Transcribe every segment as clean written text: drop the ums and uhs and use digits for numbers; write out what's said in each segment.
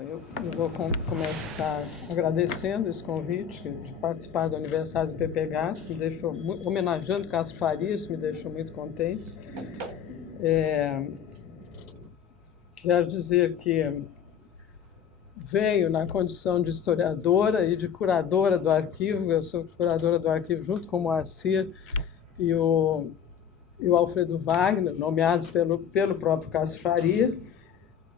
Eu vou começar agradecendo esse convite de participar do aniversário do PPGás, que me deixou, homenageando Cássio Faria, isso me deixou muito contente. Quero dizer que venho na condição de historiadora e de curadora do arquivo. Eu sou curadora do arquivo junto com o Moacir e o Alfredo Wagner, nomeados pelo próprio Cássio Faria,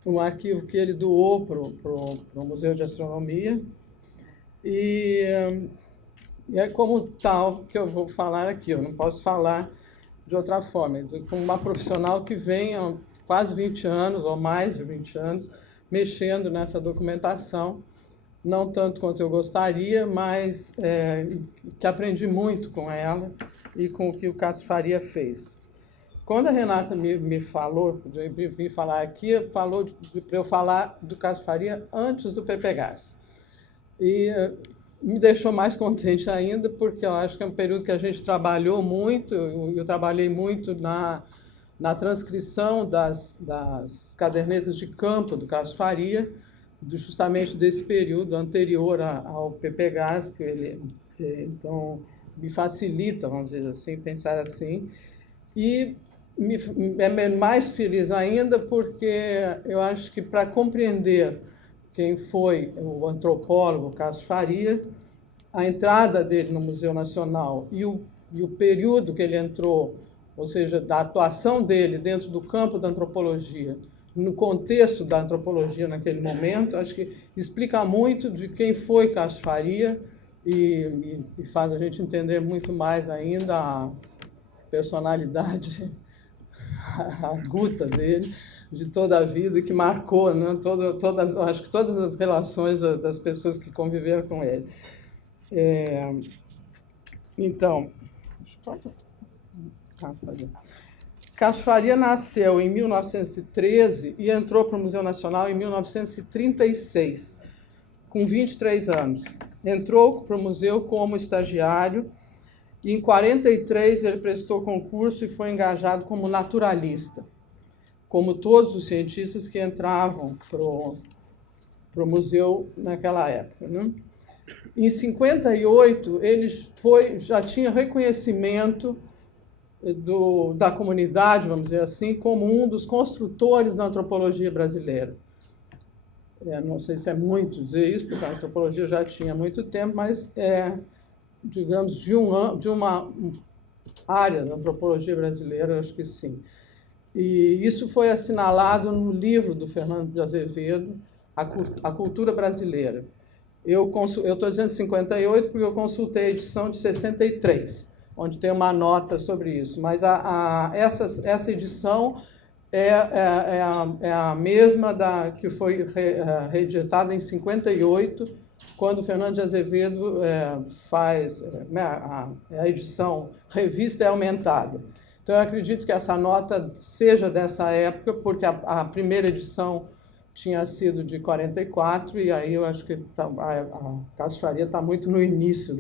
um arquivo que ele doou para o Museu de Astronomia. E é como tal que eu vou falar aqui. Eu não posso falar de outra forma. Como uma profissional que vem há quase 20 anos, ou mais de 20 anos, mexendo nessa documentação, não tanto quanto eu gostaria, mas que aprendi muito com ela e com o que o Cássio Faria fez. Quando a Renata me falou, de vir falar aqui, falou para eu falar do Cássio Faria antes do PPGás. E me deixou mais contente ainda, porque eu acho que é um período que a gente trabalhou muito. Eu trabalhei muito na transcrição das cadernetas de campo do Cássio Faria, justamente desse período anterior ao PPGás, que ele, então, me facilita, vamos dizer assim, pensar assim. E é mais feliz ainda porque eu acho que, para compreender quem foi o antropólogo Cássio Faria, a entrada dele no Museu Nacional e o período que ele entrou, ou seja, da atuação dele dentro do campo da antropologia, no contexto da antropologia naquele momento, acho que explica muito de quem foi Cássio Faria e faz a gente entender muito mais ainda a personalidade aguda dele, de toda a vida, que marcou, né, acho que todas as relações das pessoas que conviveram com ele. Então, Cássio Faria nasceu em 1913 e entrou para o Museu Nacional em 1936, com 23 anos. Entrou para o museu como estagiário e, em 1943, ele prestou concurso e foi engajado como naturalista, como todos os cientistas que entravam para o museu naquela época, né? Em 1958, ele já tinha reconhecimento da comunidade, vamos dizer assim, como um dos construtores da antropologia brasileira. Não sei se é muito dizer isso, porque a antropologia já tinha muito tempo, mas digamos, de uma área da antropologia brasileira, acho que sim. E isso foi assinalado no livro do Fernando de Azevedo, A Cultura Brasileira. Eu estou dizendo 58 porque eu consultei a edição de 63, onde tem uma nota sobre isso. Mas essa edição é a mesma que foi reeditada em 58, quando o Fernando de Azevedo faz a edição revista e aumentada. Então, eu acredito que essa nota seja dessa época, porque a primeira edição tinha sido de 44, e aí eu acho que a Cássio Faria está muito no início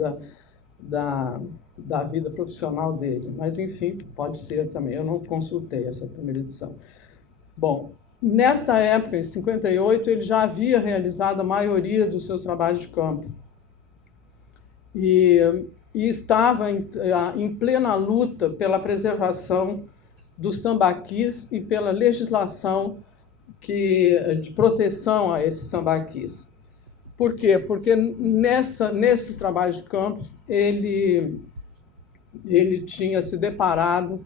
da vida profissional dele. Mas, enfim, pode ser também. Eu não consultei essa primeira edição. Bom, nesta época, em 58, ele já havia realizado a maioria dos seus trabalhos de campo. E estava em plena luta pela preservação dos sambaquis e pela legislação de proteção a esses sambaquis. Por quê? Porque nesses trabalhos de campo ele tinha se deparado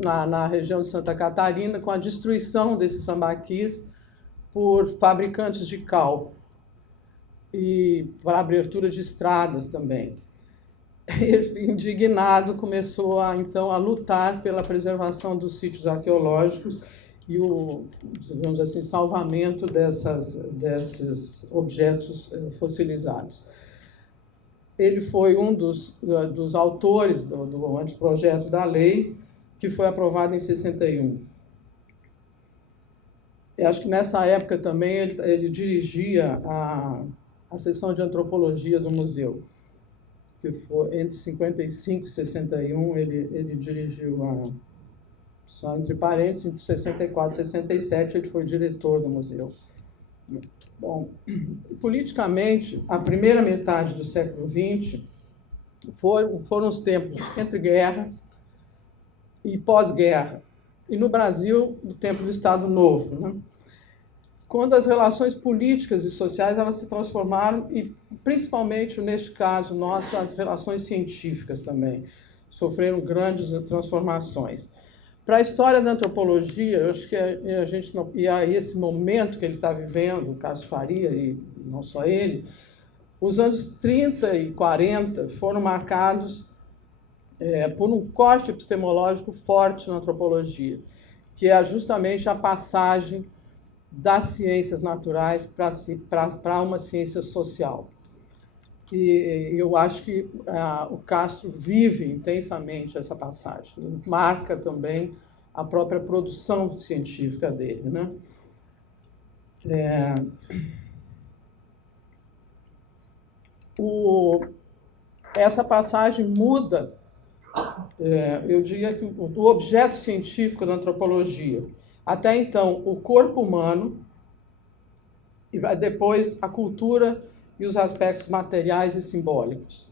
na região de Santa Catarina com a destruição desses sambaquis por fabricantes de cal e para a abertura de estradas também. Ele, indignado, começou então a lutar pela preservação dos sítios arqueológicos e digamos assim, salvamento desses objetos fossilizados. Ele foi um dos autores do anteprojeto da lei, que foi aprovado em 61. Eu acho que nessa época também ele dirigia a seção de antropologia do museu, que foi entre 55 e 61, ele dirigiu só entre parênteses, entre 64 e 67 ele foi diretor do museu. Bom, politicamente, a primeira metade do século XX foram os tempos entre guerras e pós-guerra. E no Brasil, o tempo do Estado Novo, né? Quando as relações políticas e sociais elas se transformaram, e principalmente, neste caso nosso, as relações científicas também sofreram grandes transformações. Para a história da antropologia, eu acho que a gente não, e a esse momento que ele está vivendo, o Cássio Faria, e não só ele, os anos 30 e 40 foram marcados por um corte epistemológico forte na antropologia, que é justamente a passagem das ciências naturais para uma ciência social. E eu acho que o Castro vive intensamente essa passagem, marca também a própria produção científica dele, né? Essa passagem muda, eu diria que o objeto científico da antropologia. Até então, o corpo humano, e depois a cultura e os aspectos materiais e simbólicos.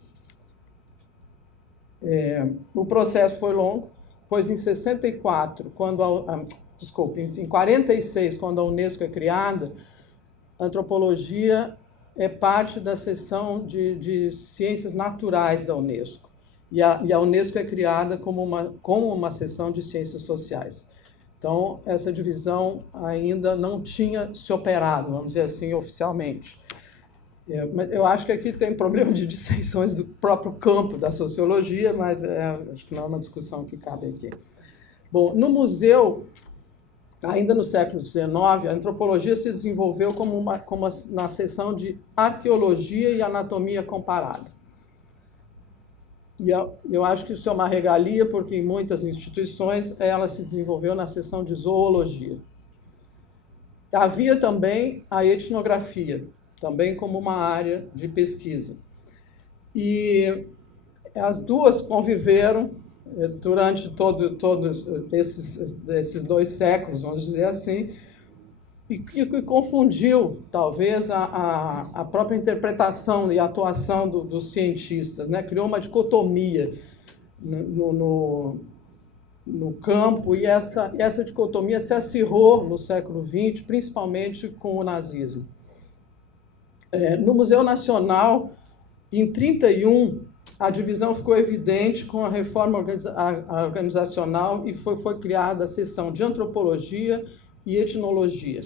O processo foi longo, pois em 64, em 46, quando a Unesco é criada, a antropologia é parte da seção de ciências naturais da Unesco. E a Unesco é criada como uma seção de ciências sociais. Então, essa divisão ainda não tinha se operado, vamos dizer assim, oficialmente. Mas eu acho que aqui tem problema de dissensões do próprio campo da sociologia, mas acho que não é uma discussão que cabe aqui. Bom, no museu, ainda no século XIX, a antropologia se desenvolveu na seção de arqueologia e anatomia comparada. E eu acho que isso é uma regalia, porque em muitas instituições ela se desenvolveu na seção de zoologia. Havia também a etnografia, também como uma área de pesquisa. E as duas conviveram durante todos esses 2 séculos, vamos dizer assim, e que confundiu, talvez, a própria interpretação e atuação dos cientistas, né? Criou uma dicotomia no campo, e essa dicotomia se acirrou no século XX, principalmente com o nazismo. No Museu Nacional, em 1931, a divisão ficou evidente com a reforma organizacional e foi criada a seção de antropologia e etnologia.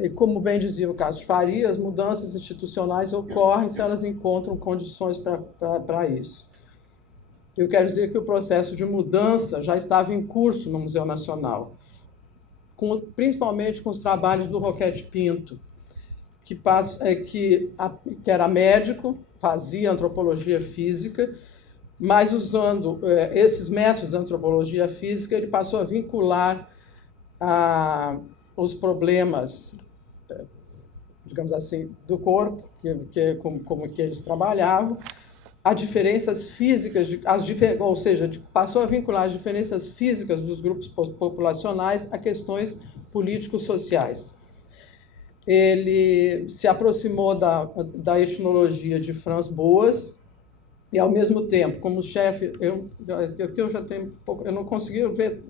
E, como bem dizia o Cássio Faria, as mudanças institucionais ocorrem se elas encontram condições para isso. Eu quero dizer que o processo de mudança já estava em curso no Museu Nacional, principalmente com os trabalhos do Roquete Pinto, que era médico, fazia antropologia física, mas usando esses métodos de antropologia física, ele passou a vincular os problemas, digamos assim, do corpo, como que eles trabalhavam, a diferenças físicas, ou seja, passou a vincular as diferenças físicas dos grupos populacionais a questões políticos-sociais. Ele se aproximou da etnologia de Franz Boas e, ao mesmo tempo, como chefe, eu não consegui ver,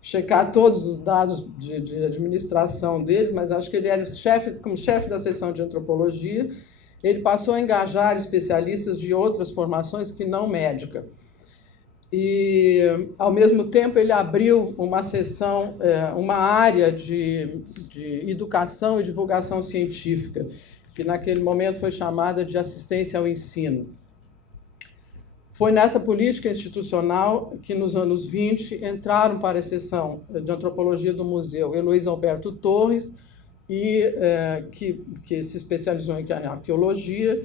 checar todos os dados de administração deles, mas acho que ele era como chefe da seção de antropologia. Ele passou a engajar especialistas de outras formações que não médica. E, ao mesmo tempo, ele abriu uma seção, uma área de educação e divulgação científica, que naquele momento foi chamada de assistência ao ensino. Foi nessa política institucional que, nos anos 20, entraram para a seção de antropologia do museu Heloísa Alberto Torres, que se especializou em arqueologia,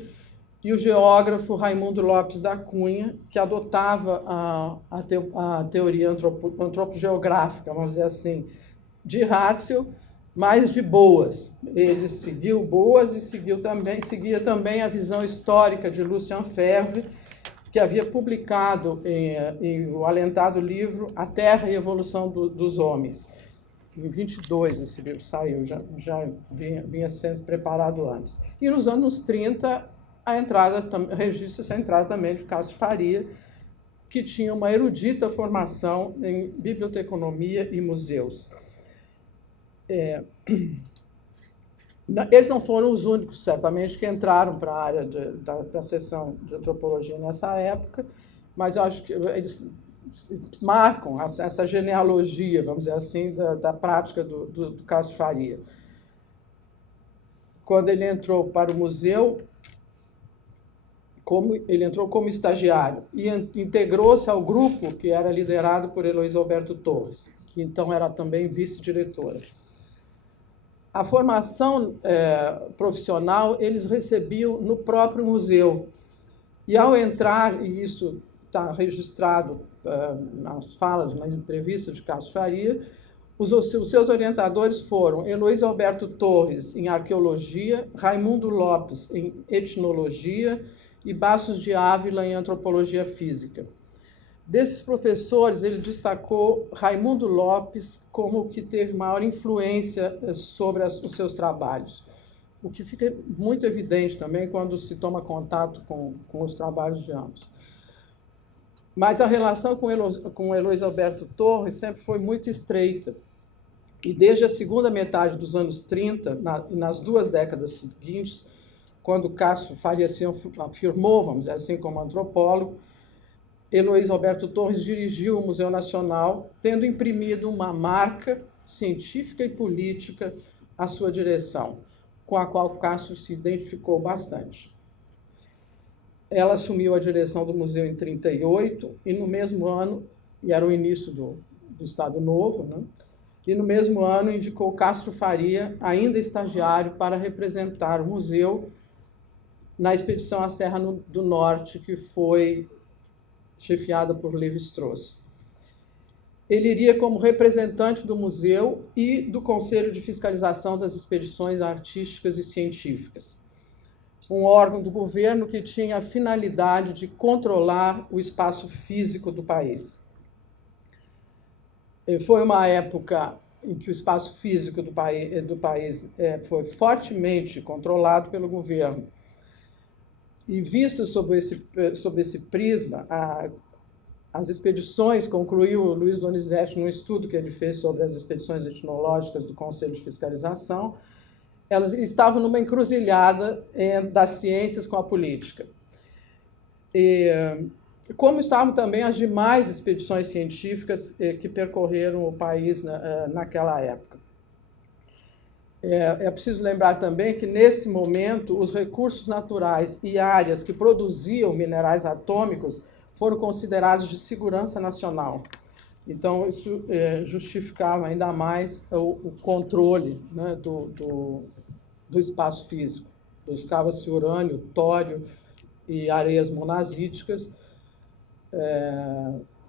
e o geógrafo Raimundo Lopes da Cunha, que adotava a teoria antropogeográfica, vamos dizer assim, de Ratzel, mas de Boas. Ele seguiu Boas e seguia também a visão histórica de Lucien Febvre, que havia publicado em o alentado livro A Terra e a Evolução dos Homens. Em 22 esse livro saiu, já vinha sendo preparado antes. E nos anos 30, registra-se a entrada também de Cássio Faria, que tinha uma erudita formação em biblioteconomia e museus. Eles não foram os únicos, certamente, que entraram para a área da seção de antropologia nessa época, mas eu acho que eles marcam essa genealogia, vamos dizer assim, da prática do Cássio Faria. Quando ele entrou para o museu, ele entrou como estagiário e integrou-se ao grupo que era liderado por Heloísa Alberto Torres, que então era também vice-diretora. A formação profissional eles recebiam no próprio museu. E ao entrar, e isso está registrado nas falas, nas entrevistas de Cássio Faria, os seus orientadores foram Heloísa Alberto Torres, em arqueologia, Raimundo Lopes, em etnologia, e Bastos de Ávila, em antropologia física. Desses professores, ele destacou Raimundo Lopes como o que teve maior influência sobre os seus trabalhos, o que fica muito evidente também quando se toma contato com os trabalhos de ambos. Mas a relação com Heloísa Alberto Torres sempre foi muito estreita, e desde a segunda metade dos anos 30, e nas 2 décadas seguintes, quando Cássio Faria se afirmou, vamos dizer assim, como antropólogo, Heloísa Alberto Torres dirigiu o Museu Nacional, tendo imprimido uma marca científica e política à sua direção, com a qual Cássio se identificou bastante. Ela assumiu a direção do museu em 1938, e no mesmo ano, e era o início do Estado Novo, né? E no mesmo ano indicou Cássio Faria, ainda estagiário, para representar o museu na expedição à Serra do Norte, que foi chefiada por Lévi-Strauss. Ele iria como representante do museu e do Conselho de Fiscalização das Expedições Artísticas e Científicas, um órgão do governo que tinha a finalidade de controlar o espaço físico do país. Foi uma época em que o espaço físico do país foi fortemente controlado pelo governo. E visto sob esse prisma, as expedições, concluiu o Luiz Donizete num estudo que ele fez sobre as expedições etnológicas do Conselho de Fiscalização, elas estavam numa encruzilhada das ciências com a política. E, como estavam também as demais expedições científicas que percorreram o país naquela época. É preciso lembrar também que, nesse momento, os recursos naturais e áreas que produziam minerais atômicos foram considerados de segurança nacional. Então, isso justificava ainda mais o controle, né, do espaço físico. Buscava-se urânio, tório e areias monazíticas,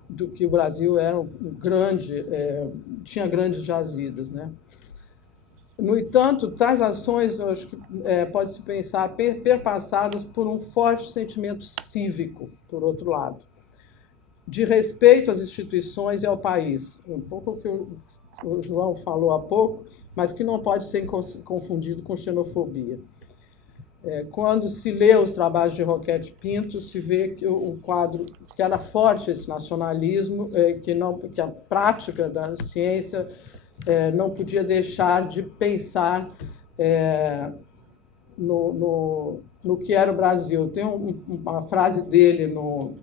do que o Brasil era tinha grandes jazidas, né? No entanto, tais ações, eu acho que pode-se pensar, perpassadas por um forte sentimento cívico, por outro lado, de respeito às instituições e ao país. Um pouco o que o João falou há pouco, mas que não pode ser confundido com xenofobia. Quando se lê os trabalhos de Roquete Pinto, se vê que o quadro, que era forte esse nacionalismo, que a prática da ciência não podia deixar de pensar no que era o Brasil. Tem uma frase dele no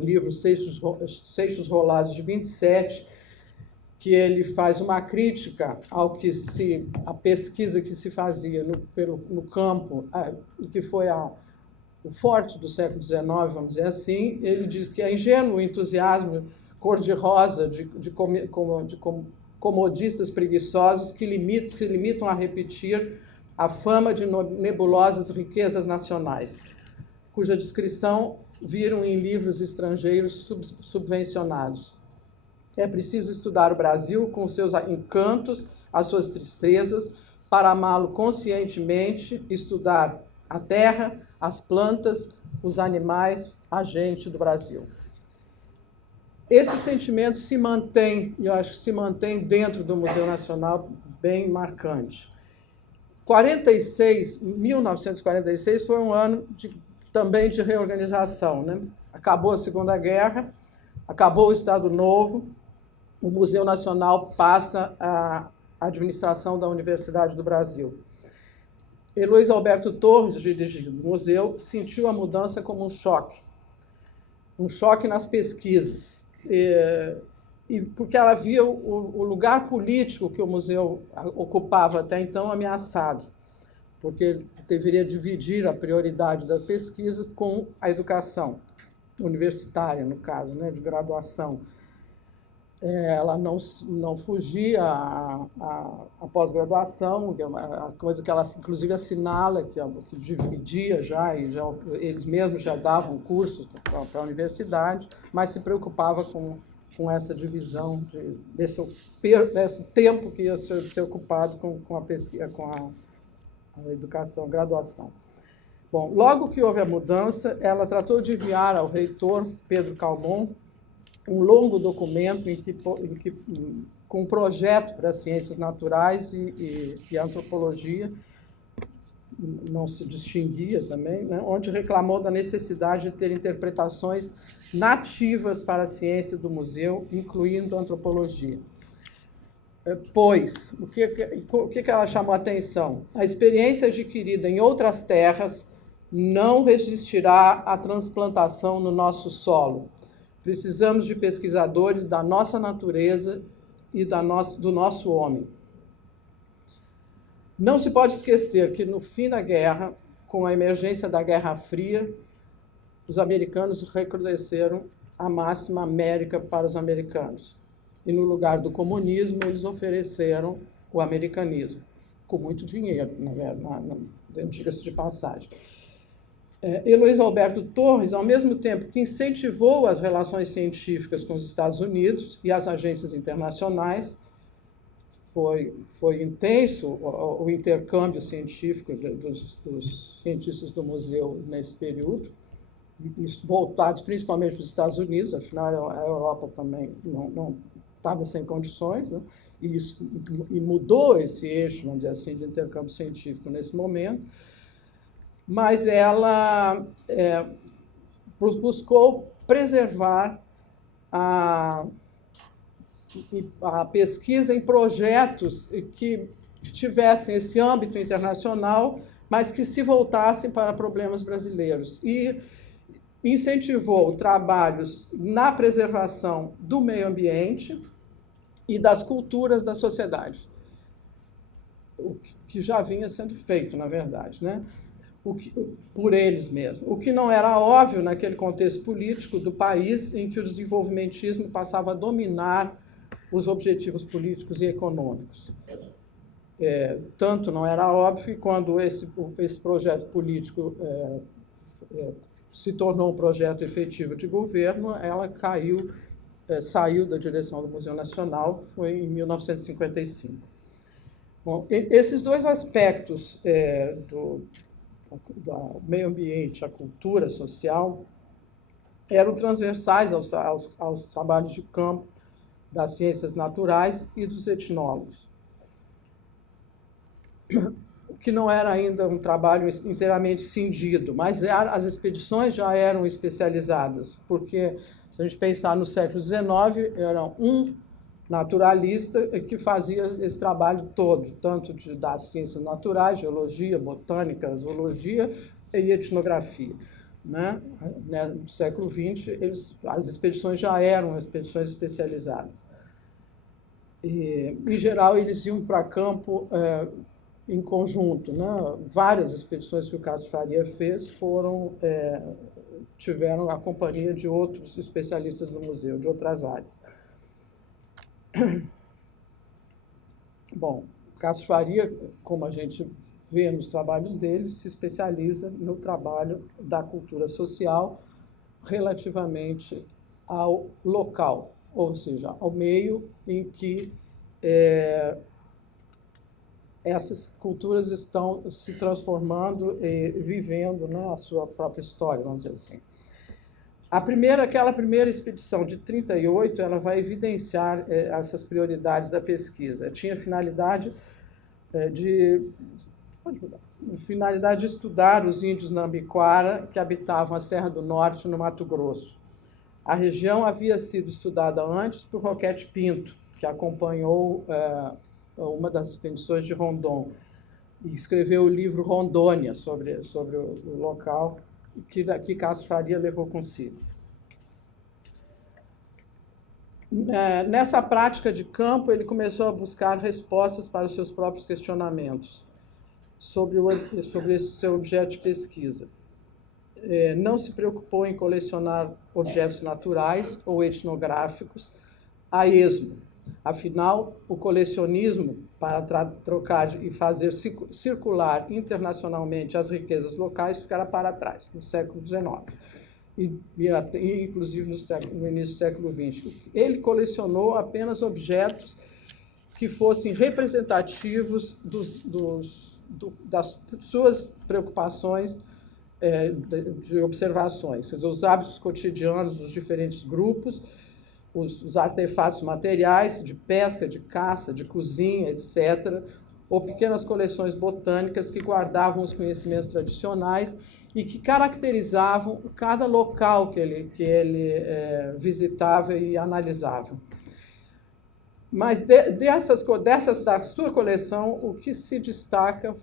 livro Seixos Rolados, de 27, que ele faz uma crítica à pesquisa que se fazia no campo, que foi o forte do século XIX, vamos dizer assim. Ele diz que é ingênuo o entusiasmo cor-de-rosa de comodistas preguiçosos que se limitam a repetir a fama de nebulosas riquezas nacionais, cuja descrição viram em livros estrangeiros subvencionados. É preciso estudar o Brasil com seus encantos, as suas tristezas, para amá-lo conscientemente, estudar a terra, as plantas, os animais, a gente do Brasil. Esse sentimento se mantém, e eu acho que se mantém dentro do Museu Nacional bem marcante. 1946 foi um ano também de reorganização, né? Acabou a Segunda Guerra, acabou o Estado Novo, o Museu Nacional passa à administração da Universidade do Brasil. Heloísa Alberto Torres, dirigente do museu, sentiu a mudança como um choque nas pesquisas, e porque ela via o lugar político que o museu ocupava até então ameaçado, porque ele deveria dividir a prioridade da pesquisa com a educação universitária, no caso, né, de graduação. Ela não fugia à pós-graduação, a coisa que ela, inclusive, assinala, que dividia já, e eles mesmos já davam cursos para a universidade, mas se preocupava com essa divisão, desse tempo que ia ser ocupado com a pesquisa, com a educação, graduação. Bom, logo que houve a mudança, ela tratou de enviar ao reitor, Pedro Calmon, um longo documento com um projeto para as ciências naturais e antropologia, não se distinguia também, né, onde reclamou da necessidade de ter interpretações nativas para a ciência do museu, incluindo a antropologia. Pois, o que ela chamou a atenção? A experiência adquirida em outras terras não resistirá à transplantação no nosso solo. Precisamos de pesquisadores da nossa natureza e do nosso homem. Não se pode esquecer que, no fim da guerra, com a emergência da Guerra Fria, os americanos recrudesceram a máxima América para os americanos. E, no lugar do comunismo, eles ofereceram o americanismo, com muito dinheiro, na verdade, diga-se de passagem. Heloísa Alberto Torres, ao mesmo tempo que incentivou as relações científicas com os Estados Unidos e as agências internacionais, foi intenso o intercâmbio científico dos cientistas do museu nesse período, voltados principalmente para os Estados Unidos, afinal a Europa também não estava sem condições, né? E mudou esse eixo, vamos dizer assim, de intercâmbio científico nesse momento. Mas ela buscou preservar a pesquisa em projetos que tivessem esse âmbito internacional, mas que se voltassem para problemas brasileiros. E incentivou trabalhos na preservação do meio ambiente e das culturas da sociedade, o que já vinha sendo feito, na verdade, né? Por eles mesmos, o que não era óbvio naquele contexto político do país em que o desenvolvimentismo passava a dominar os objetivos políticos e econômicos. Tanto não era óbvio que, quando esse projeto político se tornou um projeto efetivo de governo, ela saiu da direção do Museu Nacional, foi em 1955. Bom, esses dois aspectos do meio ambiente, a cultura social, eram transversais aos trabalhos de campo das ciências naturais e dos etnólogos, o que não era ainda um trabalho inteiramente cindido, mas as expedições já eram especializadas, porque, se a gente pensar no século XIX, era um naturalista que fazia esse trabalho todo, tanto das ciências naturais, geologia, botânica, zoologia e etnografia. Né? No século XX, as expedições já eram expedições especializadas. Em geral, eles iam para campo em conjunto. Né? Várias expedições que o Castro Faria fez tiveram a companhia de outros especialistas do museu, de outras áreas. Bom, Castro Faria, como a gente vê nos trabalhos dele, se especializa no trabalho da cultura social relativamente ao local, ou seja, ao meio em que essas culturas estão se transformando e vivendo, né, a sua própria história, vamos dizer assim. Aquela primeira expedição de 38, ela vai evidenciar essas prioridades da pesquisa. Tinha finalidade de estudar os índios Nambiquara que habitavam a Serra do Norte, no Mato Grosso. A região havia sido estudada antes por Roquete Pinto, que acompanhou uma das expedições de Rondon, e escreveu o livro Rondônia, sobre o local, que Castro Faria levou consigo. Nessa prática de campo, ele começou a buscar respostas para os seus próprios questionamentos sobre esse seu objeto de pesquisa. Não se preocupou em colecionar objetos naturais ou etnográficos a esmo. Afinal, o colecionismo, para trocar e fazer circular internacionalmente as riquezas locais, ficara para trás, no século XIX, e inclusive no início do século XX. Ele colecionou apenas objetos que fossem representativos das suas preocupações de observações, quer dizer, os hábitos cotidianos dos diferentes grupos, os artefatos materiais de pesca, de caça, de cozinha, etc., ou pequenas coleções botânicas que guardavam os conhecimentos tradicionais e que caracterizavam cada local que ele visitava e analisava. Mas da sua coleção, o que se destaca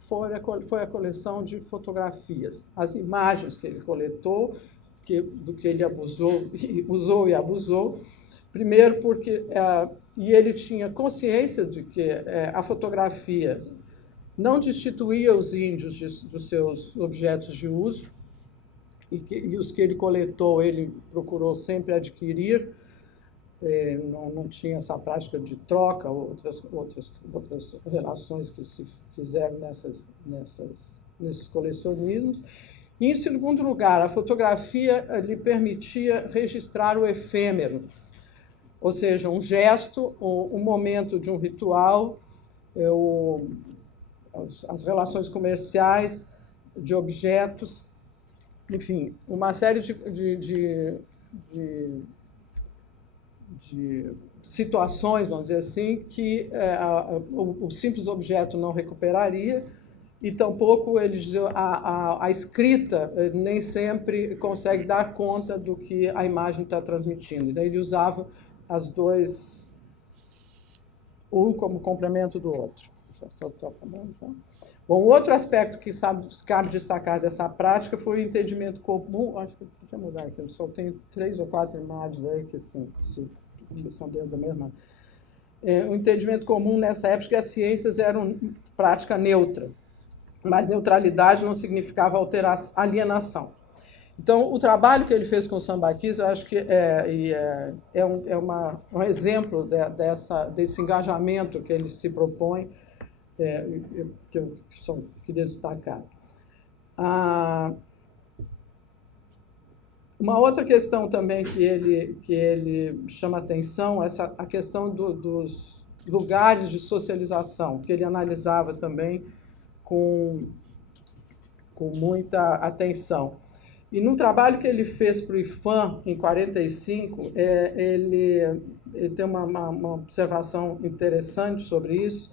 foi a coleção de fotografias, as imagens que ele coletou, do que ele usou e abusou. Primeiro porque ele tinha consciência de que a fotografia não destituía os índios dos seus objetos de uso, e os que ele coletou, ele procurou sempre adquirir. Não tinha essa prática de troca, outras relações que se fizeram nesses colecionismos. E, em segundo lugar, a fotografia lhe permitia registrar o efêmero, ou seja, um gesto, um momento de um ritual, as relações comerciais de objetos, enfim, uma série de situações, vamos dizer assim, que o simples objeto não recuperaria, e tampouco a escrita nem sempre consegue dar conta do que a imagem está transmitindo. E daí ele usava as dois, um como complemento do outro. Bom, outro aspecto que cabe destacar dessa prática foi o entendimento comum. Acho que eu podia mudar aqui, eu só tenho 3 ou 4 imagens aí que são dentro da mesma. O entendimento comum nessa época é que as ciências eram prática neutra, mas neutralidade não significava alienação. Então, o trabalho que ele fez com o sambaquis, eu acho que é um exemplo desse engajamento que ele se propõe, que eu só queria destacar. Uma outra questão também que ele chama atenção é a questão dos lugares de socialização, que ele analisava também com muita atenção. E num trabalho que ele fez para o IFAM, em 1945, ele tem uma observação interessante sobre isso.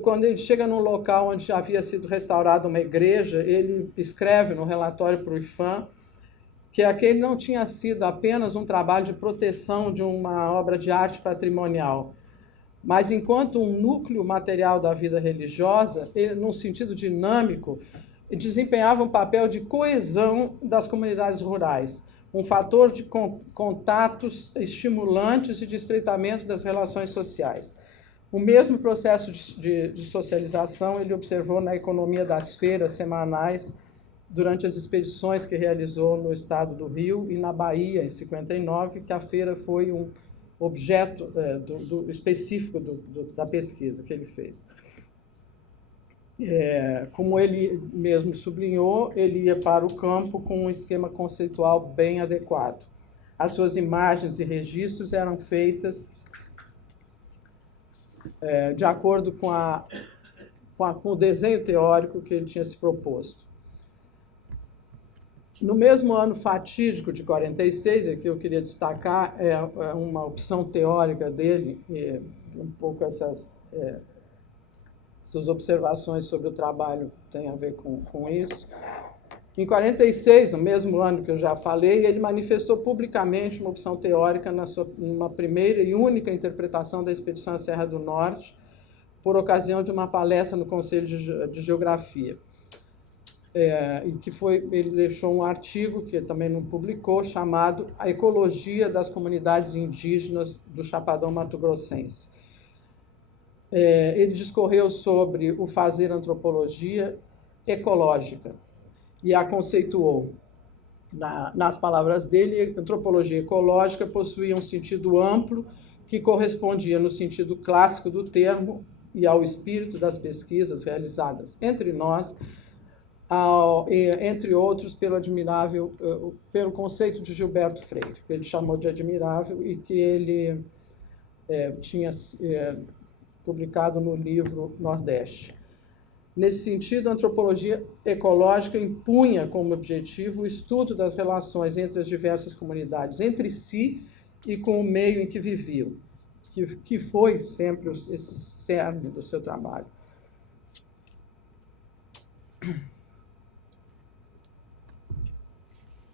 Quando ele chega num local onde havia sido restaurada uma igreja, ele escreve no relatório para o IFAM que aquele não tinha sido apenas um trabalho de proteção de uma obra de arte patrimonial, mas enquanto um núcleo material da vida religiosa, num sentido dinâmico, desempenhava um papel de coesão das comunidades rurais, um fator de contatos estimulantes e de estreitamento das relações sociais. O mesmo processo de socialização ele observou na economia das feiras semanais durante as expedições que realizou no estado do Rio e na Bahia, em 59, que a feira foi um objeto específico da pesquisa que ele fez. Como ele mesmo sublinhou, ele ia para o campo com um esquema conceitual bem adequado. As suas imagens e registros eram feitas de acordo com o desenho teórico que ele tinha se proposto. No mesmo ano fatídico de 46, aqui eu queria destacar uma opção teórica dele, e um pouco essas observações sobre o trabalho têm a ver com isso. Em 46, no mesmo ano que eu já falei, ele manifestou publicamente uma opção teórica numa primeira e única interpretação da expedição à Serra do Norte, por ocasião de uma palestra no Conselho de Geografia. E que ele deixou um artigo, que também não publicou, chamado A Ecologia das Comunidades Indígenas do Chapadão Mato-Grossense. Ele discorreu sobre o fazer antropologia ecológica e a conceituou. Nas palavras dele, antropologia ecológica possuía um sentido amplo que correspondia, no sentido clássico do termo e ao espírito das pesquisas realizadas entre nós, entre outros, pelo conceito de Gilberto Freire, que ele chamou de admirável e que ele tinha publicado no livro Nordeste. Nesse sentido, a antropologia ecológica impunha como objetivo o estudo das relações entre as diversas comunidades, entre si e com o meio em que viviam, que foi sempre esse cerne do seu trabalho.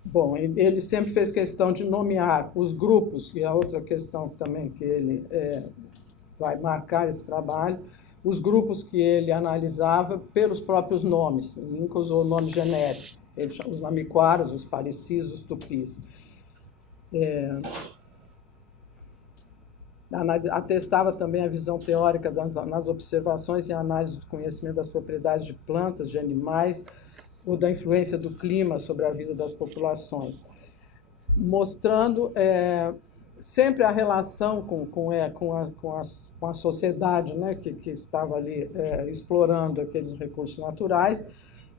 Bom, ele sempre fez questão de nomear os grupos, e a outra questão também que ele vai marcar esse trabalho, os grupos que ele analisava pelos próprios nomes, ele nunca usou o nome genérico, os namiquaras, os parecis, os tupis. Atestava também a visão teórica nas observações e análise do conhecimento das propriedades de plantas, de animais, ou da influência do clima sobre a vida das populações, mostrando sempre a relação com a sociedade, né, que estava ali explorando aqueles recursos naturais,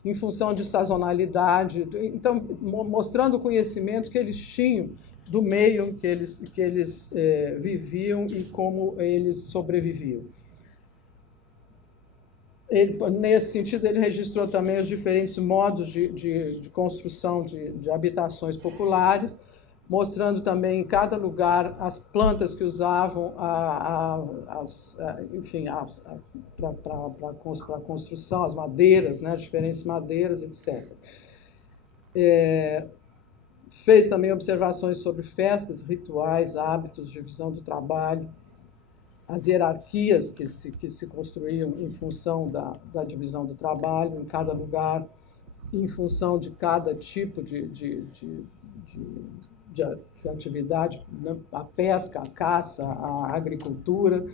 em função de sazonalidade, então, mostrando o conhecimento que eles tinham do meio que eles viviam e como eles sobreviviam. Nesse sentido, ele registrou também os diferentes modos de construção de habitações populares, mostrando também em cada lugar as plantas que usavam para a construção, as madeiras, né, as diferentes madeiras, etc. Fez também observações sobre festas, rituais, hábitos, divisão do trabalho, as hierarquias que se construíam em função da divisão do trabalho em cada lugar, em função de cada tipo de atividade, né? A pesca, a caça, a agricultura,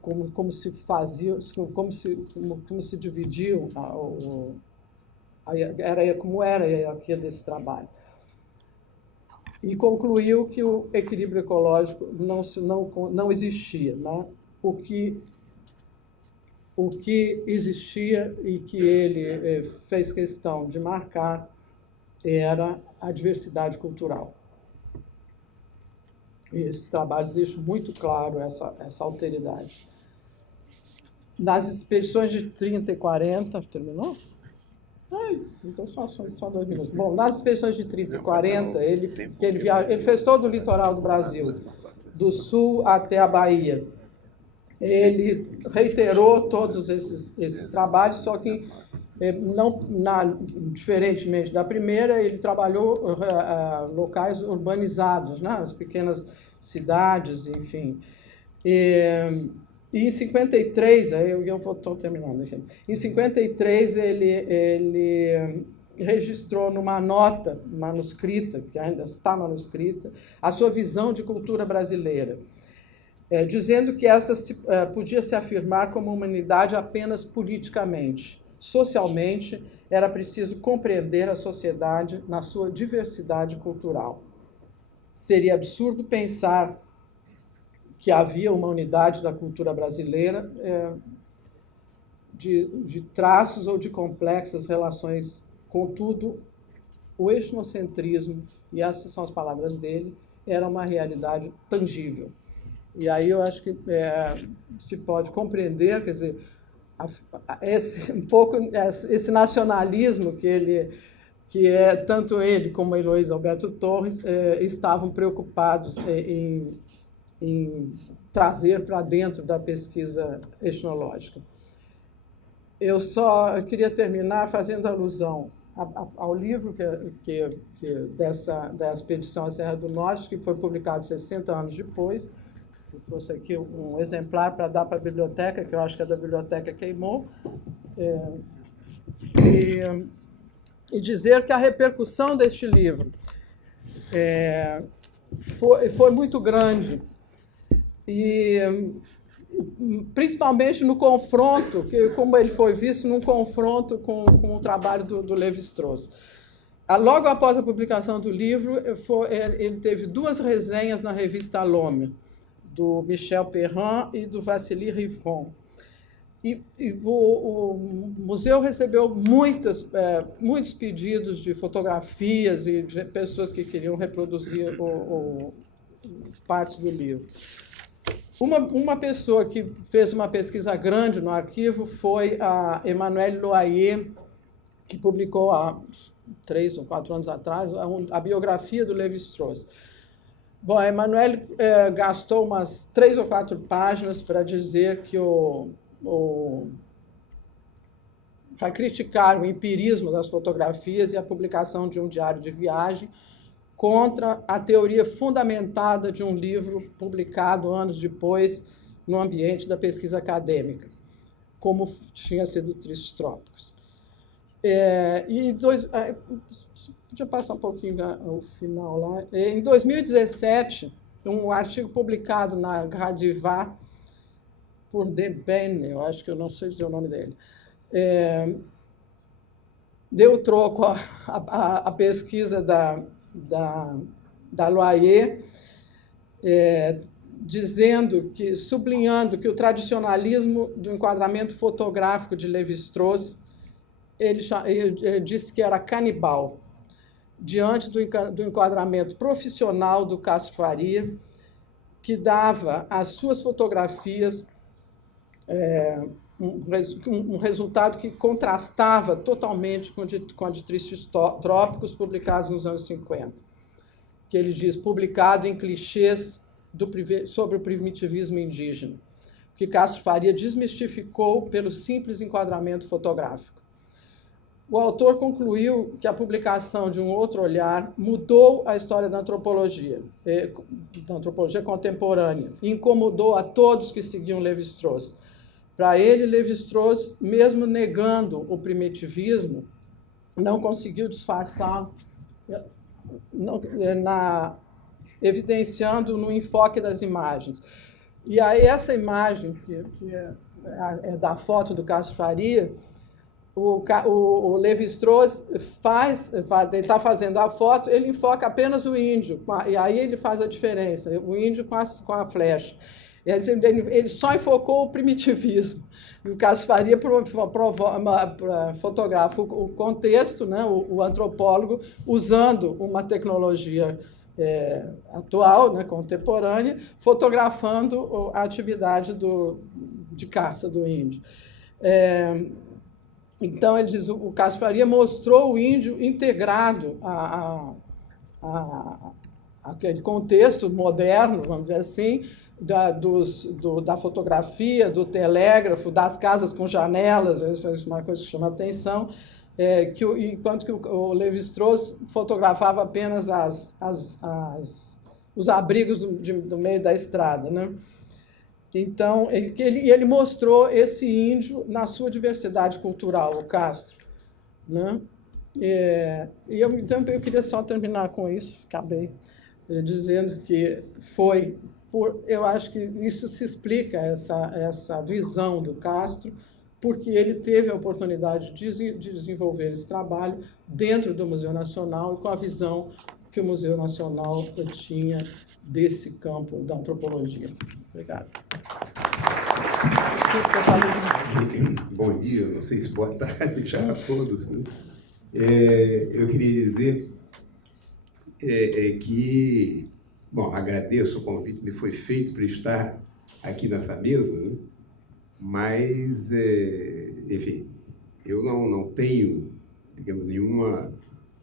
como se faziam, como se dividiam, como era a hierarquia desse trabalho. E concluiu que o equilíbrio ecológico não existia, né? O que existia e que ele fez questão de marcar era a diversidade cultural. Esse trabalho deixa muito claro essa alteridade. Nas expedições de 30 e 40... Terminou? Então só 2 minutos. Bom, nas expedições de 30 e 40, ele fez todo o litoral do Brasil, do sul até a Bahia. Ele reiterou todos esses trabalhos, só que, diferentemente da primeira, ele trabalhou locais urbanizados, né? As pequenas cidades, enfim. E em 53, eu estou terminando aqui. Em 53, ele registrou numa nota manuscrita, que ainda está manuscrita, a sua visão de cultura brasileira, dizendo que essa podia se afirmar como uma unidade apenas politicamente. Socialmente, era preciso compreender a sociedade na sua diversidade cultural. Seria absurdo pensar que havia uma unidade da cultura brasileira de traços ou de complexas relações. Contudo, o etnocentrismo, e essas são as palavras dele, era uma realidade tangível. E aí eu acho que se pode compreender, quer dizer, esse nacionalismo que que tanto ele como a Heloísa Alberto Torres estavam preocupados em trazer para dentro da pesquisa etnológica. Eu só queria terminar fazendo alusão ao livro da expedição à Serra do Norte, que foi publicado 60 anos depois. Eu trouxe aqui um exemplar para dar para a biblioteca, que eu acho que a da biblioteca queimou. E dizer que a repercussão deste livro foi muito grande, e principalmente no confronto, como ele foi visto num confronto com o trabalho do Lévi-Strauss. Logo após a publicação do livro, ele teve 2 resenhas na revista L'Homme, do Michel Perrin e do Vassili Rivron. E o museu recebeu muitos pedidos de fotografias e de pessoas que queriam reproduzir partes do livro. Uma pessoa que fez uma pesquisa grande no arquivo foi a Emmanuelle Loyer, que publicou há 3 ou 4 anos atrás a biografia do Lévi-Strauss. Bom, a Emmanuelle gastou umas 3 ou 4 páginas para dizer que para criticar o empirismo das fotografias e a publicação de um diário de viagem contra a teoria fundamentada de um livro publicado anos depois no ambiente da pesquisa acadêmica, como tinha sido Tristes Trópicos. Deixa eu passar um pouquinho o final lá. Em 2017, um artigo publicado na Gradiva por Debene, eu acho que eu não sei dizer o nome dele, deu troco à pesquisa da Loyer, sublinhando que o tradicionalismo do enquadramento fotográfico de Lévi-Strauss, ele disse que era canibal, diante do enquadramento profissional do Castro Faria, que dava às suas fotografias um resultado que contrastava totalmente com a de Tristes Trópicos, publicados nos anos 50, que ele diz, publicado em clichês sobre o primitivismo indígena, que Castro Faria desmistificou pelo simples enquadramento fotográfico. O autor concluiu que a publicação de Um Outro Olhar mudou a história da antropologia contemporânea, e incomodou a todos que seguiam Lévi-Strauss. Para ele, Lévi-Strauss, mesmo negando o primitivismo, não conseguiu disfarçar, evidenciando no enfoque das imagens. E aí essa imagem, que é da foto do Castro Faria, o Lévi-Strauss ele está fazendo a foto, ele enfoca apenas o índio, e aí ele faz a diferença, o índio com a flecha. Ele só enfocou o primitivismo. E o Castro Faria fotografa o contexto, né, o antropólogo, usando uma tecnologia atual, né, contemporânea, fotografando a atividade de caça do índio. Então, ele diz, o Castro Faria mostrou o índio integrado àquele contexto moderno, vamos dizer assim, da fotografia, do telégrafo, das casas com janelas, isso é uma coisa que chama atenção, enquanto que o Lévi-Strauss fotografava apenas os abrigos do meio da estrada, né? Então, ele mostrou esse índio na sua diversidade cultural, o Castro, né? Então, eu queria só terminar com isso, acabei dizendo que eu acho que isso se explica, essa visão do Castro, porque ele teve a oportunidade de desenvolver esse trabalho dentro do Museu Nacional e com a visão que o Museu Nacional tinha desse campo da antropologia. Obrigado. Bom dia, não sei se boa tarde já a todos, né? Eu queria dizer que, bom, agradeço o convite que me foi feito para estar aqui nessa mesa, né? Mas, enfim, eu não tenho, digamos,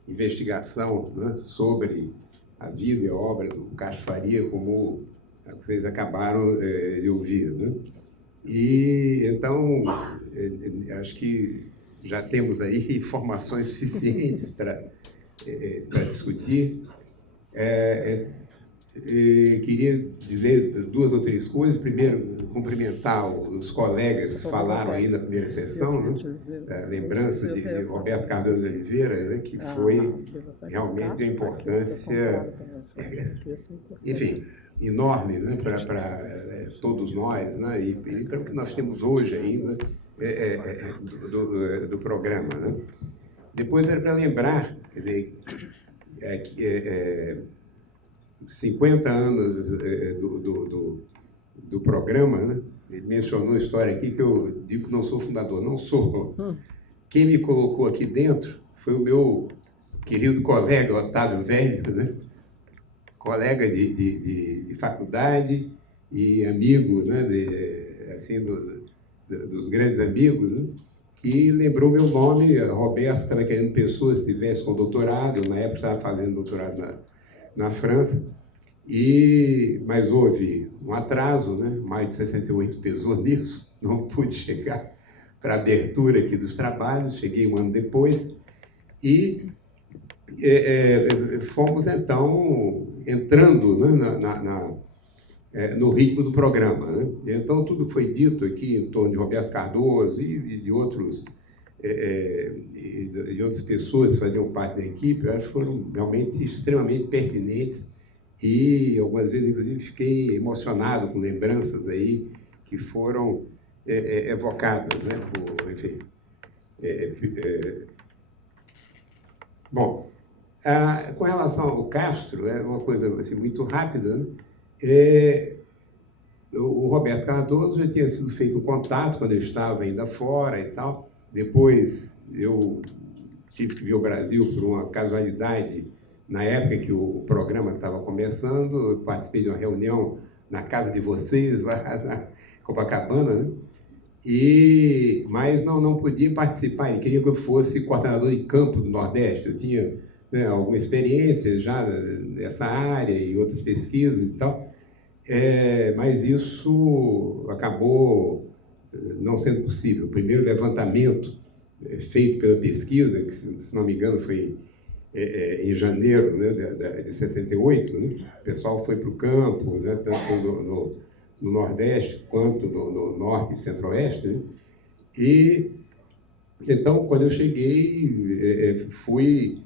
investigação, né, sobre a vida e a obra do Castro Faria, como vocês acabaram de ouvir, né? E, então, acho que já temos aí informações suficientes para discutir. Queria dizer duas ou três coisas. Primeiro, cumprimentar os colegas que falaram aí na primeira sessão, né? A lembrança de Roberto Cardoso de Oliveira, né? Que foi realmente de importância, enfim, enorme, né? Para todos nós, né? E para o que nós temos hoje ainda do programa, né? Depois era para lembrar, quer dizer, 50 anos do programa, né? Ele mencionou a história aqui que eu digo que não sou fundador, não sou. Quem me colocou aqui dentro foi o meu querido colega Otávio Velho, né? Colega de faculdade e amigo, né? Assim, dos grandes amigos, né? Que lembrou meu nome. Roberto estava querendo pessoas que tivessem com doutorado, eu na época estava fazendo doutorado na França, mas houve um atraso, né? Maio de 68 pesou nisso, não pude chegar para a abertura aqui dos trabalhos, cheguei um ano depois, e fomos, então, entrando, né, no ritmo do programa, né? Então, tudo foi dito aqui em torno de Roberto Cardoso e de outros e outras pessoas que faziam parte da equipe. Eu acho que foram realmente extremamente pertinentes e algumas vezes, inclusive, fiquei emocionado com lembranças aí que foram evocadas, né? Enfim. Bom, com relação ao Castro, é uma coisa assim, muito rápida, né? O Roberto Cardoso já tinha sido feito um contato quando eu estava ainda fora e tal. Depois eu tive que vir ao Brasil por uma casualidade. Na época que o programa estava começando, eu participei de uma reunião na casa de vocês, lá na Copacabana, né? Mas não podia participar. Ele queria que eu fosse coordenador de campo do Nordeste. Eu tinha, né, alguma experiência já nessa área e outras pesquisas e tal. Mas isso acabou não sendo possível. O primeiro levantamento feito pela pesquisa, que, se não me engano, foi em janeiro, né, de 68, né? O pessoal foi para o campo, né, tanto no Nordeste quanto no Norte e Centro-Oeste, né? E, então, quando eu cheguei, fui,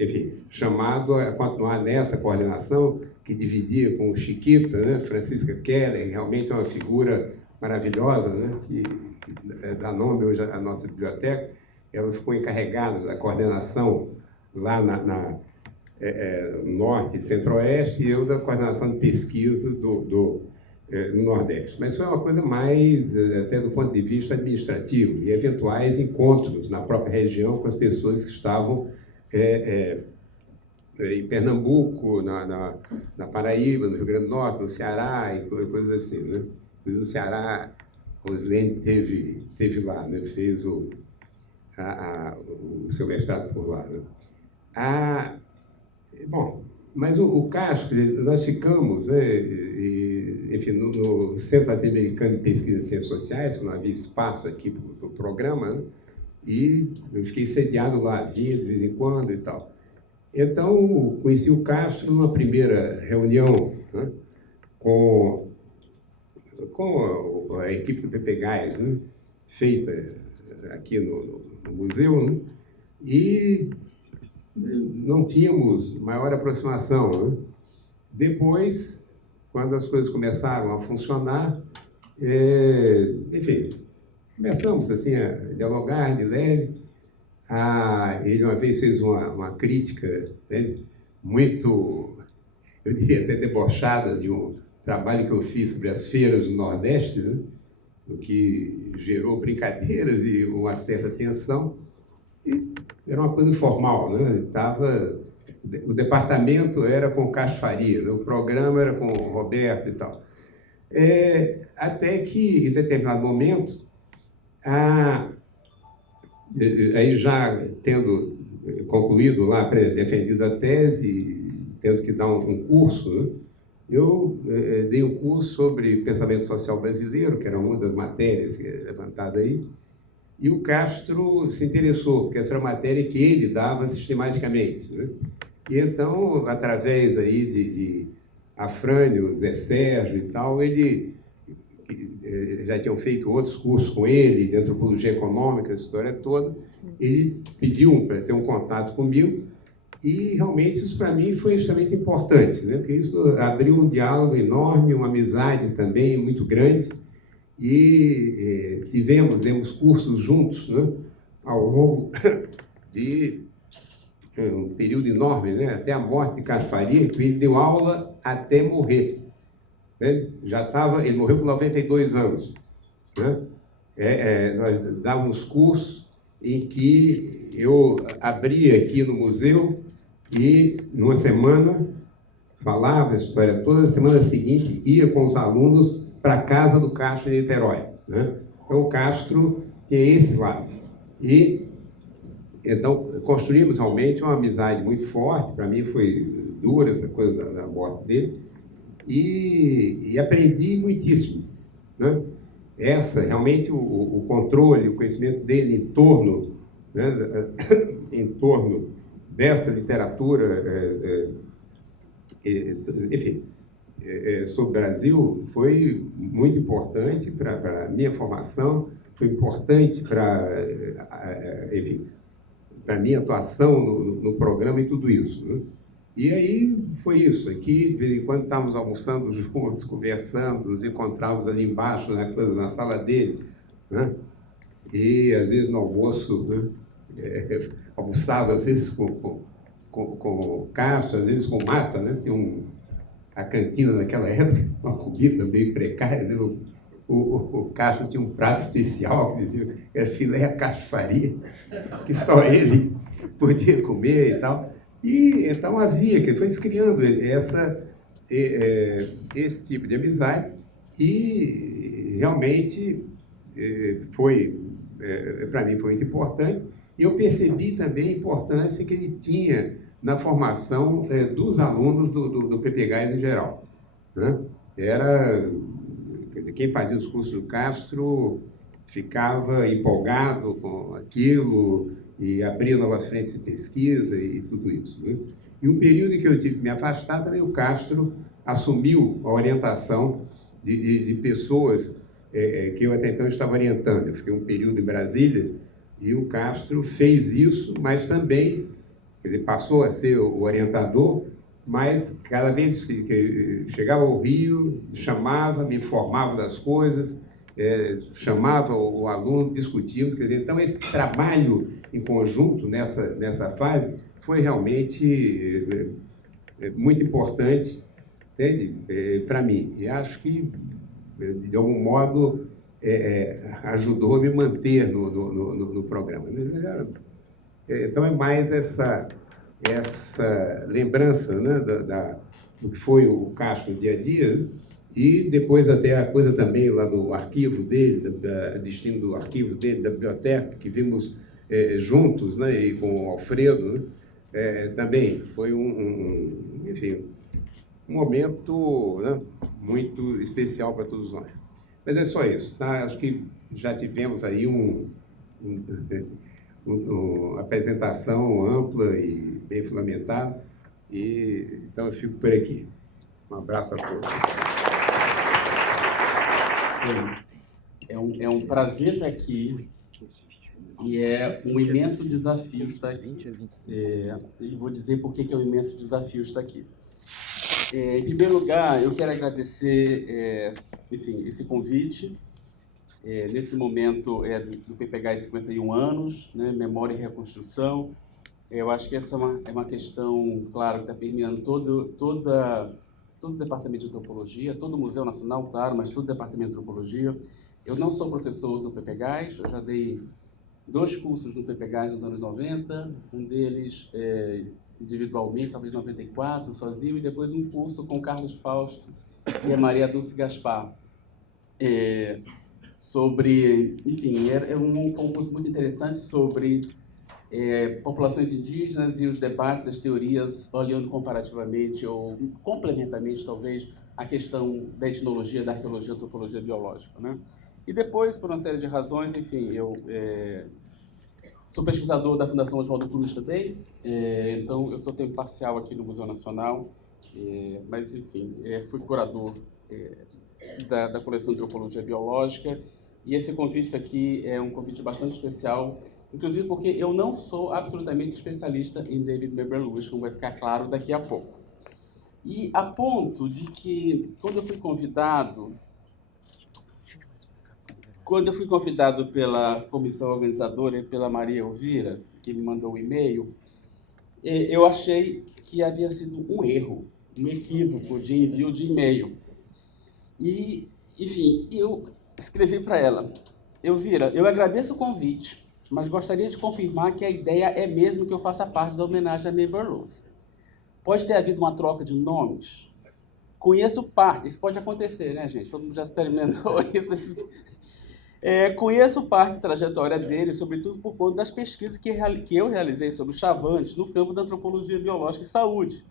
enfim, chamado a continuar nessa coordenação, que dividia com o Chiquita, né? Francisca Keller, realmente é uma figura maravilhosa, né? Que dá nome hoje à nossa biblioteca. Ela ficou encarregada da coordenação lá no Norte e Centro-Oeste, e eu da coordenação de pesquisa no Nordeste. Mas foi uma coisa mais, até do ponto de vista administrativo, e eventuais encontros na própria região com as pessoas que estavam em Pernambuco, na Paraíba, no Rio Grande do Norte, no Ceará, e coisas assim, né? No Ceará, Roslene teve lá, né? Fez o seu mestrado por lá, né? Bom, mas o Castro, nós ficamos, enfim, no Centro Latino-Americano de Pesquisa em Ciências Sociais, que não havia espaço aqui para o programa, né? E eu fiquei sediado lá, vinha de vez em quando e tal. Então, conheci o Castro numa primeira reunião, né, com a equipe do Pepe Gás, né, feita aqui no museu, né, e não tínhamos maior aproximação, né? Depois, quando as coisas começaram a funcionar, enfim, começamos assim, a dialogar de leve. Ele uma vez fez uma crítica, né, muito, eu diria até debochada, de um trabalho que eu fiz sobre as feiras do Nordeste, né, o que gerou brincadeiras e uma certa tensão. E era uma coisa informal, né? O departamento era com o Castro Faria, né? O programa era com o Roberto e tal. Até que, em determinado momento, Aí já tendo concluído lá, defendido a tese, tendo que dar um curso, né? Eu dei um curso sobre pensamento social brasileiro, que era uma das matérias levantadas aí, e o Castro se interessou, porque essa era a matéria que ele dava sistematicamente, né? E então, através aí de Afrânio, Zé Sérgio e tal, ele já tinham feito outros cursos com ele, de antropologia econômica, essa história toda, ele pediu para ter um contato comigo, e realmente isso para mim foi extremamente importante, né? Porque isso abriu um diálogo enorme, uma amizade também muito grande, e demos cursos juntos, né? Ao longo de um período enorme, né? Até a morte de Castro Faria, que ele deu aula até morrer. Né? Ele morreu com 92 anos. Né? Nós dávamos cursos em que eu abria aqui no museu e, numa semana, falava a história toda, na semana seguinte ia com os alunos para a casa do Castro de Niterói. Né? Então, o Castro tinha esse lado. E, então, construímos realmente uma amizade muito forte. Para mim foi dura essa coisa da morte dele. E aprendi muitíssimo. Né? Realmente, o controle, o conhecimento dele em torno, né, em torno dessa literatura, enfim, sobre o Brasil, foi muito importante para a minha formação, foi importante para, enfim, para a minha atuação no programa e tudo isso. Né? E aí foi isso. Aqui, de vez em quando, estávamos almoçando juntos, conversando, nos encontrávamos ali embaixo, na sala dele, né? E, às vezes, no almoço, né? Almoçava, às vezes, com o Castro, às vezes com o Mata, né? Tinha a cantina naquela época, uma comida meio precária, né? O Castro tinha um prato especial, que dizia, era filé a Castro Faria, que só ele podia comer e tal. E então havia, que foi criando esse tipo de amizade, e realmente foi, para mim, foi muito importante. E eu percebi também a importância que ele tinha na formação dos alunos do PPGás em geral. Né? Quem fazia os cursos do Castro ficava empolgado com aquilo, e abrir novas frentes de pesquisa e tudo isso. Né? E um período em que eu tive que me afastar, também o Castro assumiu a orientação de pessoas que eu até então estava orientando. Eu fiquei um período em Brasília e o Castro fez isso, mas também, quer dizer, passou a ser o orientador, mas cada vez que chegava ao Rio, chamava, me informava das coisas, chamava o aluno, discutíamos. Quer dizer, então esse trabalho em conjunto nessa fase foi realmente muito importante, para mim. E acho que, de algum modo, ajudou a me manter no programa. Então é mais essa lembrança, né, do que foi o Castro no dia a dia, né? E depois até a coisa também lá do arquivo dele, destino do arquivo dele, da biblioteca, que vimos juntos, né, e com o Alfredo, né, também foi enfim, um momento, né, muito especial para todos nós. Mas é só isso, tá? Acho que já tivemos aí uma apresentação ampla e bem fundamentada, e então eu fico por aqui. Um abraço a todos. É um prazer estar aqui e é um imenso desafio estar aqui. E vou dizer por que é um imenso desafio estar aqui. Em primeiro lugar, eu quero agradecer, enfim, esse convite. Nesse momento do PPGás 51 anos, né, Memória e Reconstrução. Eu acho que essa é uma questão, claro, que está permeando todo o Departamento de Antropologia, todo o Museu Nacional, claro, mas todo o Departamento de Antropologia. Eu não sou professor do PPGás, eu já dei 2 cursos no PPGás nos anos 90, um deles individualmente, talvez em 94, sozinho, e depois um curso com Carlos Fausto e a Maria Dulce Gaspar. sobre, enfim, foi um concurso muito interessante sobre populações indígenas e os debates, as teorias, olhando comparativamente ou complementarmente, talvez, a questão da etnologia, da arqueologia, antropologia biológica, né? E depois, por uma série de razões, enfim, eu sou pesquisador da Fundação Oswaldo Cruz também, então eu sou tempo parcial aqui no Museu Nacional, mas, enfim, fui curador da coleção de antropologia biológica, e esse convite aqui é um convite bastante especial, inclusive porque eu não sou absolutamente especialista em David Maybury Lewis, como vai ficar claro daqui a pouco. E a ponto de que, quando eu fui convidado pela comissão organizadora e pela Maria Elvira, que me mandou o e-mail, eu achei que havia sido um erro, um equívoco de envio de e-mail. E, enfim, eu escrevi para ela: Elvira, eu agradeço o convite, mas gostaria de confirmar que a ideia é mesmo que eu faça parte da homenagem a Maybury Lewis. Pode ter havido uma troca de nomes? Conheço parte, isso pode acontecer, né, gente? Todo mundo já experimentou isso. Conheço parte da trajetória dele, sobretudo por conta das pesquisas que eu realizei sobre o Chavante no campo da antropologia biológica e saúde.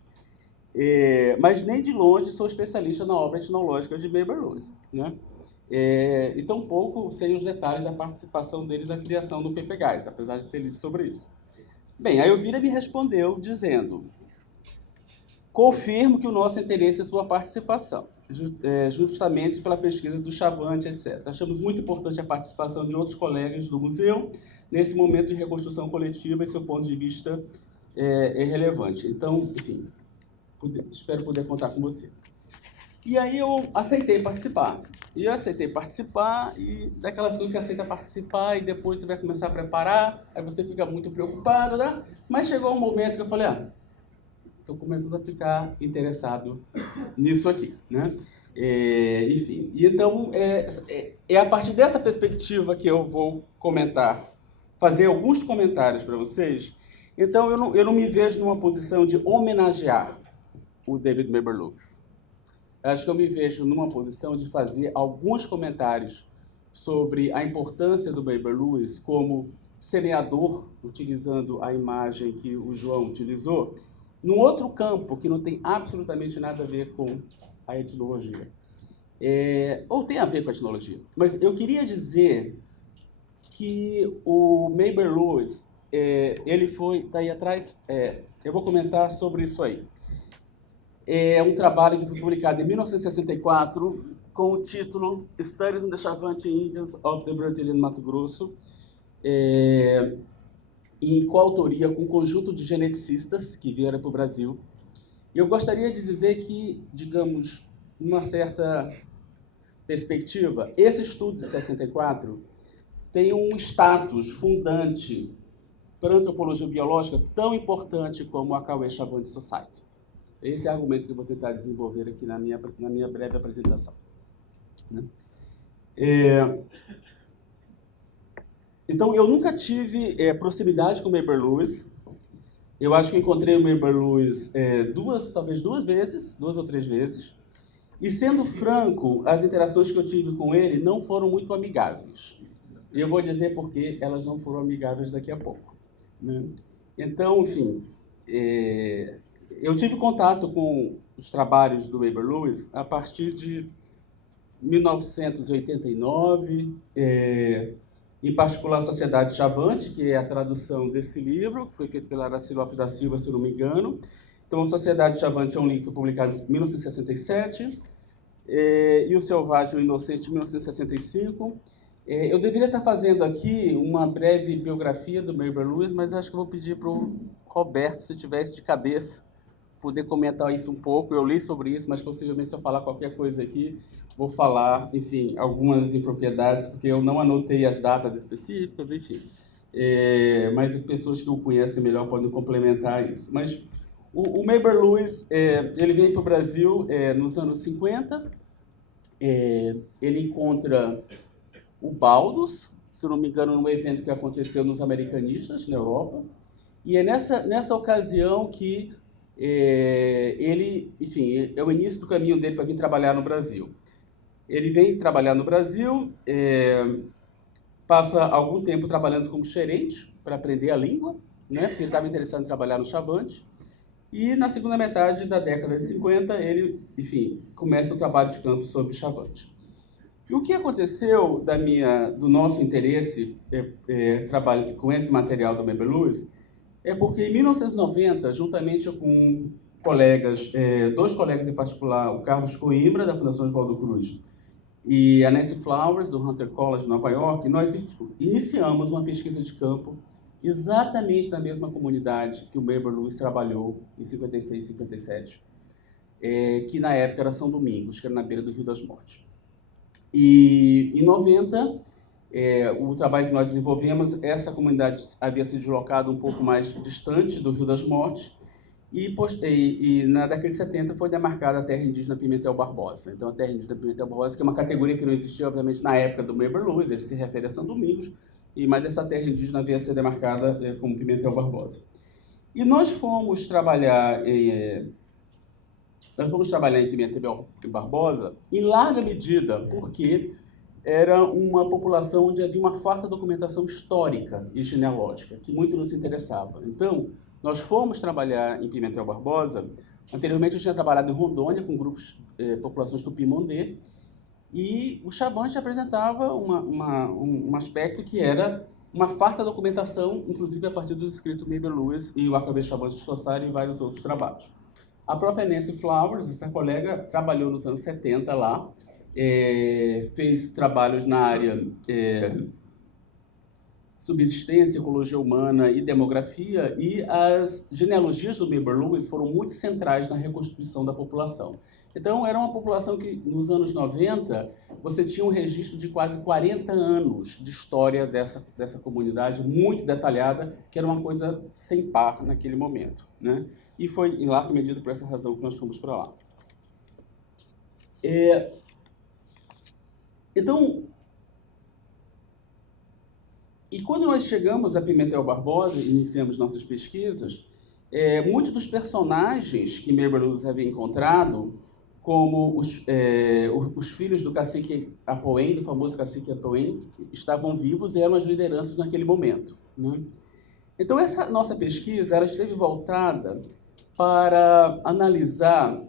Mas nem de longe sou especialista na obra etnológica de Maybury Lewis, né? E tampouco sei os detalhes da participação dele na criação do PPGás, apesar de ter lido sobre isso. Bem, a Elvira me respondeu dizendo: confirmo que o nosso interesse é sua participação, justamente pela pesquisa do Chavante, etc. Achamos muito importante a participação de outros colegas do museu nesse momento de reconstrução coletiva e seu ponto de vista é relevante. Então, enfim, espero poder contar com você. E aí eu aceitei participar. E daquelas coisas que aceita participar e depois você vai começar a preparar, aí você fica muito preocupado, né? Mas chegou um momento que eu falei: estou começando a ficar interessado nisso aqui, né? Enfim, e então é a partir dessa perspectiva que eu vou fazer alguns comentários para vocês. Então eu não me vejo numa posição de homenagear o David Maybury Lewis. Acho que eu me vejo numa posição de fazer alguns comentários sobre a importância do Maybury Lewis como semeador, utilizando a imagem que o João utilizou, num outro campo que não tem absolutamente nada a ver com a etnologia. Ou tem a ver com a etnologia. Mas eu queria dizer que o Maybury Lewis, ele foi... Está aí atrás? Eu vou comentar sobre isso aí. É um trabalho que foi publicado em 1964 com o título Studies on the Chavante Indians of the Brazilian Mato Grosso, em coautoria com um conjunto de geneticistas que vieram para o Brasil. E eu gostaria de dizer que, digamos, numa certa perspectiva, esse estudo de 64 tem um status fundante para a antropologia biológica tão importante como a Cauê Chavante Society. Esse é o argumento que eu vou tentar desenvolver aqui na minha breve apresentação, né? Então, eu nunca tive proximidade com o Maybury Lewis. Eu acho que encontrei o Maybury Lewis talvez duas ou três vezes. E, sendo franco, as interações que eu tive com ele não foram muito amigáveis. E eu vou dizer por que elas não foram amigáveis daqui a pouco, né? Então, enfim, eu tive contato com os trabalhos do Maybury Lewis a partir de 1989, em particular a Sociedade Chavante, que é a tradução desse livro, que foi feito pela Araci Lopes da Silva, se eu não me engano. Então, a Sociedade Chavante é um livro publicado em 1967, e O Selvagem e o Inocente, em 1965. Eu deveria estar fazendo aqui uma breve biografia do Maybury Lewis, mas eu acho que eu vou pedir para o Roberto, se tivesse de cabeça, poder comentar isso um pouco. Eu li sobre isso, mas possivelmente se eu falar qualquer coisa aqui, vou falar, enfim, algumas impropriedades, porque eu não anotei as datas específicas, enfim. Mas pessoas que o conhecem melhor podem complementar isso. Mas o Maybury Lewis, ele veio para o Brasil nos anos 50, ele encontra o Baldus, se não me engano, num evento que aconteceu nos Americanistas, na Europa, e é nessa ocasião que ele, enfim, é o início do caminho dele para vir trabalhar no Brasil. ele vem trabalhar no Brasil, passa algum tempo trabalhando como gerente para aprender a língua, né? Porque ele estava interessado em trabalhar no Chavante. E na segunda metade da década de 50, ele, enfim, começa o trabalho de campo sobre Chavante. E o que aconteceu do nosso interesse trabalho com esse material do Mabel Lewis é porque em 1990, juntamente com dois colegas em particular, o Carlos Coimbra, da Fundação Oswaldo Cruz, e a Nancy Flowers, do Hunter College de Nova York, nós iniciamos uma pesquisa de campo exatamente na mesma comunidade que o Mabel Lewis trabalhou em 56 e 57, que na época era São Domingos, que era na beira do Rio das Mortes. E em 90, o trabalho que nós desenvolvemos, essa comunidade havia se deslocado um pouco mais distante do Rio das Mortes, e na década de 70 foi demarcada a terra indígena Pimentel Barbosa. Então, a terra indígena Pimentel Barbosa, que é uma categoria que não existia, obviamente, na época do Mabel Lewis, ele se refere a São Domingos, mas essa terra indígena havia sido demarcada como Pimentel Barbosa. E nós fomos trabalhar em Pimentel Barbosa em larga medida porque era uma população onde havia uma farta documentação histórica e genealógica, que muito nos interessava. Então, nós fomos trabalhar em Pimentel Barbosa. Anteriormente, eu tinha trabalhado em Rondônia com grupos, populações Tupimondê, e o Chavante apresentava um aspecto que era uma farta documentação, inclusive a partir dos escritos Mabel Lewis e o Acabei Chavante Society e vários outros trabalhos. A própria Nancy Flowers, essa colega, trabalhou nos anos 70 lá, fez trabalhos na área subsistência, ecologia humana e demografia, e as genealogias do Mabel Lewis foram muito centrais na reconstituição da população. Então, era uma população que, nos anos 90, você tinha um registro de quase 40 anos de história dessa comunidade, muito detalhada, que era uma coisa sem par naquele momento, né? E foi, em larga medida, por essa razão que nós fomos para lá. Então, e quando nós chegamos a Pimentel Barbosa e iniciamos nossas pesquisas, muitos dos personagens que Mabel Lewis havia encontrado, como os filhos do cacique Apoém, do famoso cacique Apoém, estavam vivos e eram as lideranças naquele momento, né? Então, essa nossa pesquisa ela esteve voltada para analisar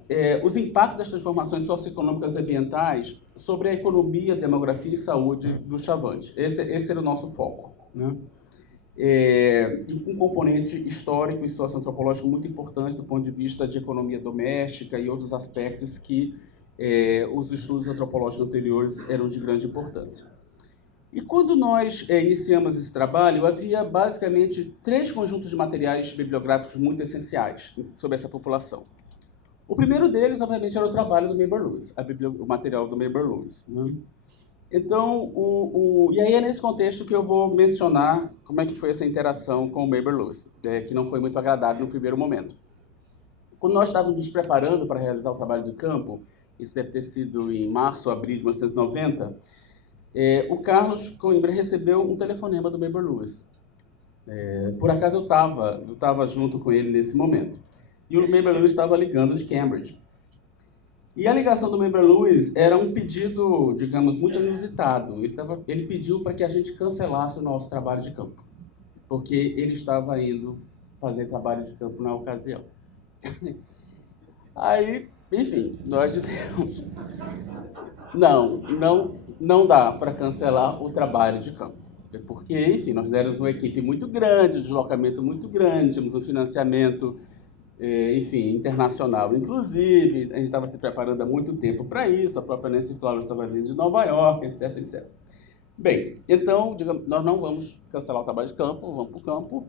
os impactos das transformações socioeconômicas e ambientais sobre a economia, demografia e saúde do Chavante. Esse era o nosso foco, né? Um componente histórico e socioantropológico muito importante do ponto de vista de economia doméstica e outros aspectos que os estudos antropológicos anteriores eram de grande importância. E quando nós iniciamos esse trabalho, havia basicamente 3 conjuntos de materiais bibliográficos muito essenciais sobre essa população. O primeiro deles, obviamente, era o trabalho do Mabel Lewis, o material do Mabel Lewis, né? Então, e aí é nesse contexto que eu vou mencionar como é que foi essa interação com o Mabel Lewis, que não foi muito agradável no primeiro momento. Quando nós estávamos nos preparando para realizar o trabalho de campo, isso deve ter sido em março, abril de 1990, o Carlos Coimbra recebeu um telefonema do Mabel Lewis. Por acaso eu estava junto com ele nesse momento. E o Mabel Lewis estava ligando de Cambridge. E a ligação do Mabel Lewis era um pedido, digamos, muito inusitado. Ele pediu para que a gente cancelasse o nosso trabalho de campo, porque ele estava indo fazer trabalho de campo na ocasião. Aí, enfim, nós dissemos, não dá para cancelar o trabalho de campo. Porque, enfim, nós demos uma equipe muito grande, um deslocamento muito grande, tínhamos um financiamento internacional. Inclusive, a gente estava se preparando há muito tempo para isso, a própria Nancy Flowers estava vindo de Nova York, etc, etc. Bem, então, digamos, nós não vamos cancelar o trabalho de campo, vamos para o campo,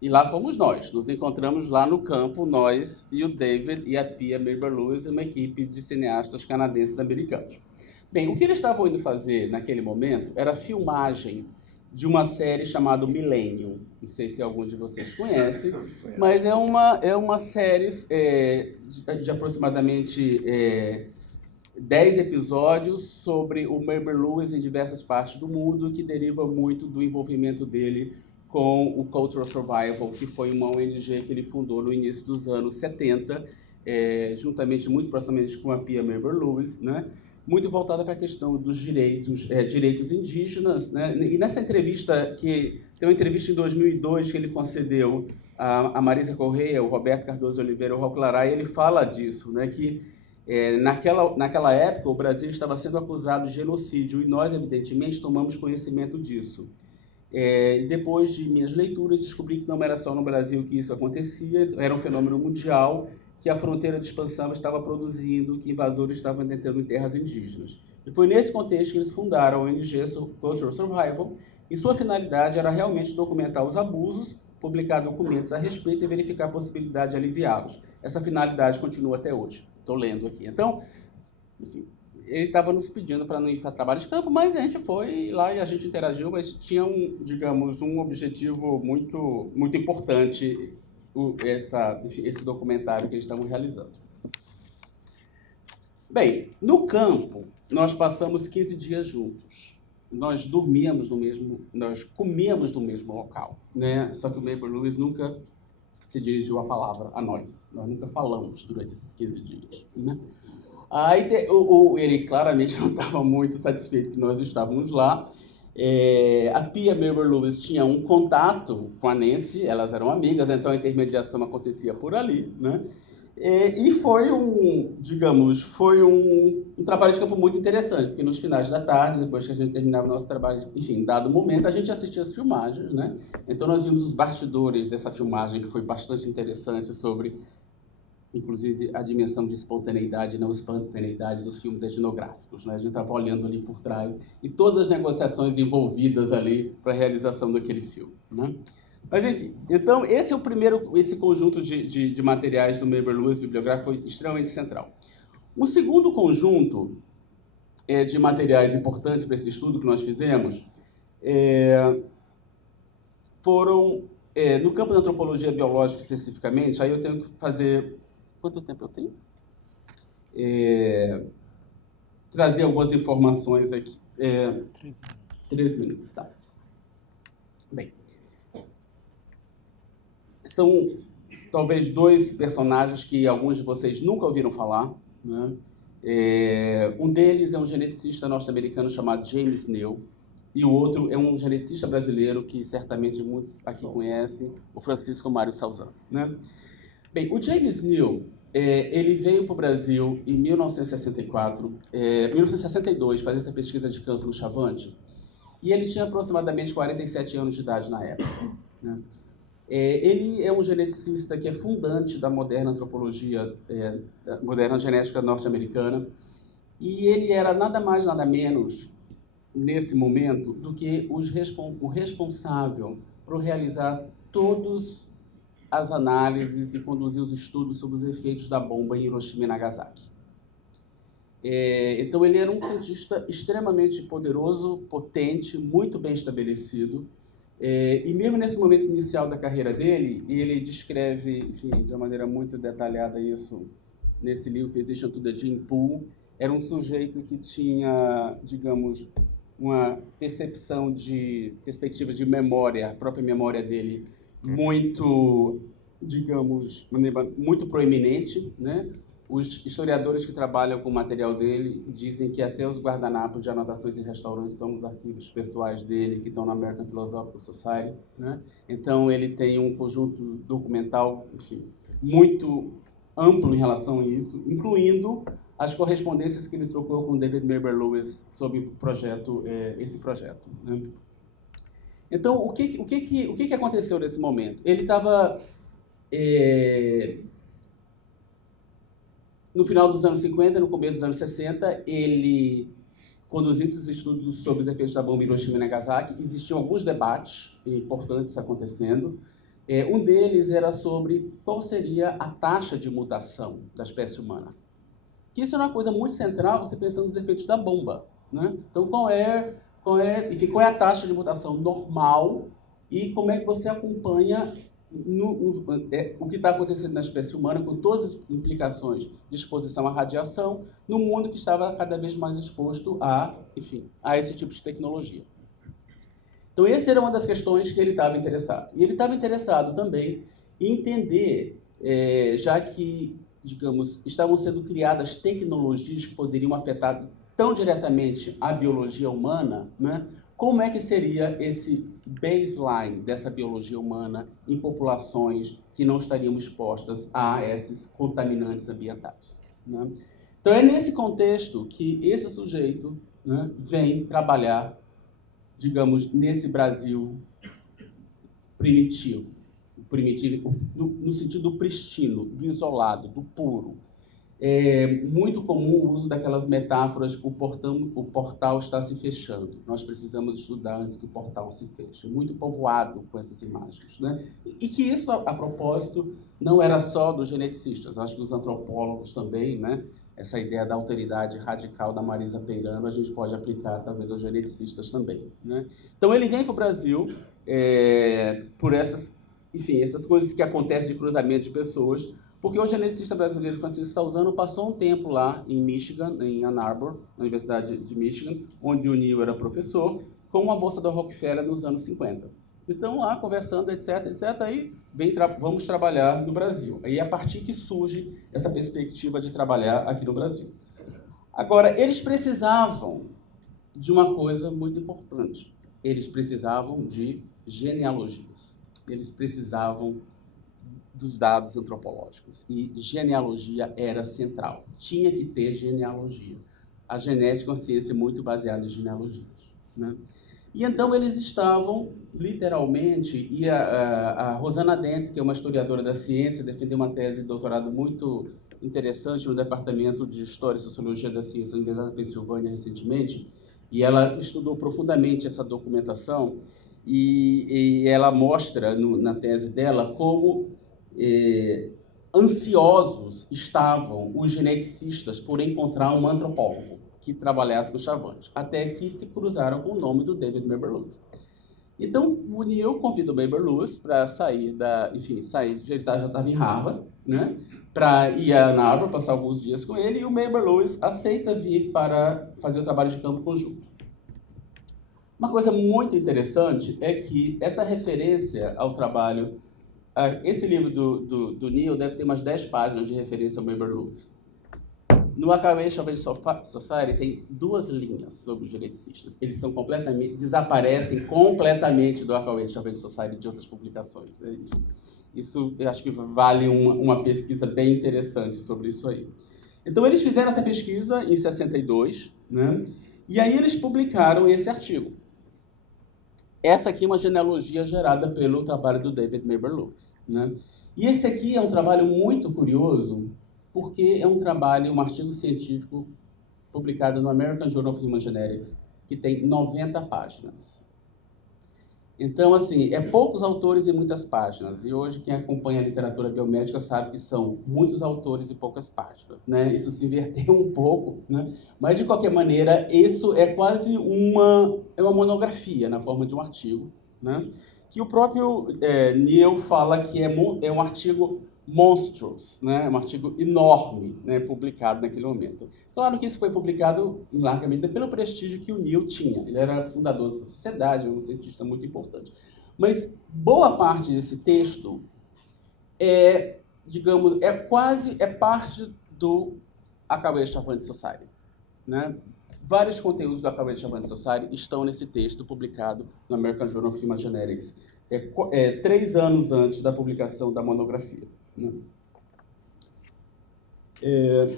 e lá fomos nós. Nos encontramos lá no campo, nós e o David e a Pia Mabel Lewis, uma equipe de cineastas canadenses americanos. Bem, o que eles estavam indo fazer naquele momento era a filmagem de uma série chamada Millennium. Não sei se algum de vocês conhece, mas é uma série de aproximadamente 10 episódios sobre o Mabel Lewis em diversas partes do mundo, que deriva muito do envolvimento dele com o Cultural Survival, que foi uma ONG que ele fundou no início dos anos 70, juntamente, muito proximamente com a Pia Mabel Lewis, né? muito voltada para a questão dos direitos indígenas, né? E nessa entrevista, tem uma entrevista em 2002 que ele concedeu a Marisa Correia, o Roberto Cardoso Oliveira, o Roque Laray, ele fala disso, né? Que naquela época o Brasil estava sendo acusado de genocídio e nós, evidentemente, tomamos conhecimento disso. Depois de minhas leituras, descobri que não era só no Brasil que isso acontecia, era um fenômeno mundial, que a fronteira de expansão estava produzindo, que invasores estavam entrando em terras indígenas. E foi nesse contexto que eles fundaram a ONG Cultural Survival, e sua finalidade era realmente documentar os abusos, publicar documentos a respeito e verificar a possibilidade de aliviá-los. Essa finalidade continua até hoje. Estou lendo aqui. Então, enfim, ele estava nos pedindo para não ir para trabalho de campo, mas a gente foi lá e a gente interagiu, mas tinha um objetivo muito, muito importante, esse documentário que eles estavam realizando. Bem, no campo, nós passamos 15 dias juntos. Nós dormíamos nós comíamos no mesmo local, né? Só que o Mabel Lewis nunca se dirigiu a palavra a nós. Nós nunca falamos durante esses 15 dias, né? Aí ele claramente não estava muito satisfeito que nós estávamos lá. A Pia Mabel Lewis tinha um contato com a Nancy, elas eram amigas, então a intermediação acontecia por ali, né? E foi um trabalho de campo muito interessante, porque nos finais da tarde, depois que a gente terminava o nosso trabalho, enfim, dado momento, a gente assistia as filmagens, né? Então nós vimos os bastidores dessa filmagem, que foi bastante interessante, sobre, inclusive, a dimensão de espontaneidade e não espontaneidade dos filmes etnográficos, né? A gente estava olhando ali por trás e todas as negociações envolvidas ali para a realização daquele filme, né? Mas, enfim, então esse conjunto de materiais do Mabel Lewis bibliográfico foi extremamente central. Um segundo conjunto de materiais importantes para esse estudo que nós fizemos foram, no campo da antropologia biológica especificamente, aí eu tenho que fazer... Quanto tempo eu tenho? Trazer algumas informações aqui. 13 minutos, tá. Bem, são talvez dois personagens que alguns de vocês nunca ouviram falar, né? Um deles é um geneticista norte-americano chamado James Neal, e o outro é um geneticista brasileiro que certamente muitos aqui conhecem, o Francisco Mário Salzano, né? Bem, o James Neal, ele veio para o Brasil em 1962, fazer essa pesquisa de campo no Chavante, e ele tinha aproximadamente 47 anos de idade na época, né? Ele é um geneticista que é fundante da moderna antropologia, moderna genética norte-americana, e ele era nada mais, nada menos, nesse momento, do que o responsável por realizar todas as análises e conduzir os estudos sobre os efeitos da bomba em Hiroshima e Nagasaki. Então, ele era um cientista extremamente poderoso, potente, muito bem estabelecido. E mesmo nesse momento inicial da carreira dele, ele descreve, enfim, de uma maneira muito detalhada isso nesse livro, Physician to the Gene Pool. Era um sujeito que tinha, digamos, uma percepção de perspectiva de memória, a própria memória dele, muito, digamos, muito proeminente, né? Os historiadores que trabalham com o material dele dizem que até os guardanapos de anotações em restaurantes estão nos arquivos pessoais dele, que estão na American Philosophical Society, né? Então, ele tem um conjunto documental, enfim, muito amplo em relação a isso, incluindo as correspondências que ele trocou com David Mabel Lewis sobre esse projeto, né? Então, o que aconteceu nesse momento? Ele estava... No final dos anos 50, no começo dos anos 60, ele conduziu esses estudos sobre os efeitos da bomba em Hiroshima e Nagasaki. Existiam alguns debates importantes acontecendo. Um deles era sobre qual seria a taxa de mutação da espécie humana. Que isso é uma coisa muito central, você pensando nos efeitos da bomba, né? Então, qual é a taxa de mutação normal e como é que você acompanha o que está acontecendo na espécie humana, com todas as implicações de exposição à radiação, no mundo que estava cada vez mais exposto a esse tipo de tecnologia. Então, essa era uma das questões que ele estava interessado. E ele estava interessado também em entender, já que, digamos, estavam sendo criadas tecnologias que poderiam afetar tão diretamente à biologia humana, né? Como é que seria esse baseline dessa biologia humana em populações que não estariam expostas a esses contaminantes ambientais, né? Então é nesse contexto que esse sujeito, né, vem trabalhar, digamos, nesse Brasil primitivo no sentido pristino, do isolado, do puro. É muito comum o uso daquelas metáforas: o portal está se fechando, nós precisamos estudar antes que o portal se feche. Muito povoado com essas imagens, né? E que isso, a propósito, não era só dos geneticistas, acho que os antropólogos também, né? Essa ideia da alteridade radical da Marisa Peirano a gente pode aplicar talvez aos geneticistas também, né? Então ele vem para o Brasil por essas coisas que acontecem de cruzamento de pessoas, porque o geneticista brasileiro Francisco Salzano passou um tempo lá em Michigan, em Ann Arbor, na Universidade de Michigan, onde o Neil era professor, com uma bolsa da Rockefeller nos anos 50. Então, lá, conversando, etc., aí vamos trabalhar no Brasil. Aí é a partir que surge essa perspectiva de trabalhar aqui no Brasil. Agora, eles precisavam de uma coisa muito importante. Eles precisavam de genealogias. Eles precisavam dos dados antropológicos. E genealogia era central. Tinha que ter genealogia. A genética é uma ciência muito baseada em genealogias, né? E então eles estavam, literalmente, e a Rosana Dent, que é uma historiadora da ciência, defendeu uma tese de doutorado muito interessante no Departamento de História e Sociologia da Ciência da Universidade da Pensilvânia recentemente, e ela estudou profundamente essa documentação, e ela mostra na tese dela como ansiosos estavam os geneticistas por encontrar um antropólogo que trabalhasse com Chavante, até que se cruzaram com o nome do David Maber-Lewis. Então, o Neil convida o Maber-Lewis para sair, ele já estava em Harvard, né, para ir a Ann Arbor, passar alguns dias com ele, e o Maber-Lewis aceita vir para fazer o trabalho de campo conjunto. Uma coisa muito interessante é que essa referência ao trabalho, esse livro do Neil deve ter umas 10 páginas de referência ao Maber-Lewis. No Akaway Chavante Society tem 2 linhas sobre os geneticistas. Eles desaparecem completamente do Akaway Chavante Society de outras publicações. Isso eu acho que vale uma pesquisa bem interessante sobre isso aí. Então eles fizeram essa pesquisa em 62, né? E aí eles publicaram esse artigo. Essa aqui é uma genealogia gerada pelo trabalho do David Maber-Lewis, né? E esse aqui é um trabalho muito curioso, porque é um artigo científico publicado no American Journal of Human Genetics, que tem 90 páginas. Então, assim, é poucos autores e muitas páginas. E hoje, quem acompanha a literatura biomédica sabe que são muitos autores e poucas páginas, né? Isso se inverteu um pouco, né? Mas, de qualquer maneira, isso é quase uma monografia na forma de um artigo, né? Que o próprio Neil fala que é um artigo monstrous, né? Um artigo enorme, né? Publicado naquele momento. Claro que isso foi publicado em larga medida pelo prestígio que o Neil tinha. Ele era fundador dessa sociedade, um cientista muito importante. Mas boa parte desse texto é parte do Akaway Chavante Society, né? Vários conteúdos do Akaway Chavante Society estão nesse texto publicado no American Journal of Human Genetics, 3 anos antes da publicação da monografia, né?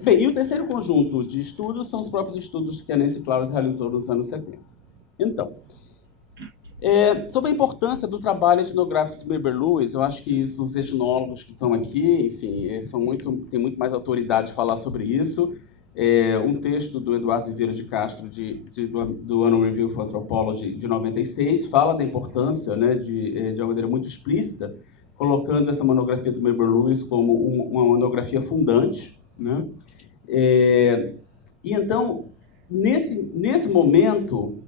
Bem, e o terceiro conjunto de estudos são os próprios estudos que a Nancy Flowers realizou nos anos 70. Então, sobre a importância do trabalho etnográfico de Maber-Lewis, eu acho que os etnólogos que estão aqui, enfim, têm muito mais autoridade de falar sobre isso. Um texto do Eduardo Vieira de Castro, do Annual Review for Anthropology, de 96, fala da importância, né, de uma maneira muito explícita, colocando essa monografia do Maber-Lewis como uma monografia fundante, né? E então, nesse momento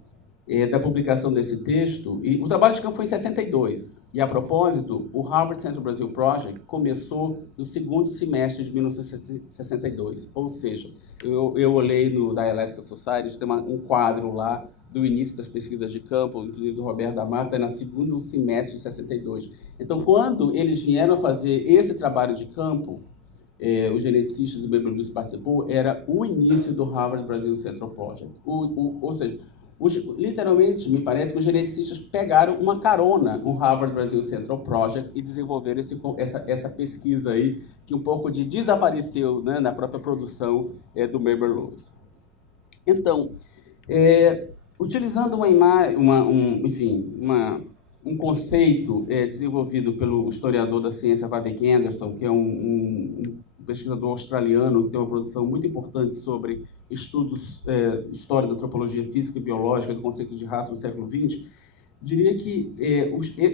da publicação desse texto, e o trabalho de campo foi em 62, e a propósito, o Harvard Central Brazil Project começou no segundo semestre de 1962, ou seja, eu olhei no Dialectical Society, tem um quadro lá do início das pesquisas de campo, inclusive do Roberto da Mata, no segundo semestre de 62. Então, quando eles vieram fazer esse trabalho de campo, os geneticistas do Baby Lewis participou, era o início do Harvard Brazil Central Project. Ou seja, literalmente, me parece que os geneticistas pegaram uma carona no Harvard Brazil Central Project e desenvolveram essa pesquisa aí, que um pouco desapareceu, né, na própria produção do Baby Lewis. Então, utilizando um conceito desenvolvido pelo historiador da ciência Vivek Anderson, que é um pesquisador australiano que tem uma produção muito importante sobre estudos, história da antropologia física e biológica do conceito de raça no século XX, diria que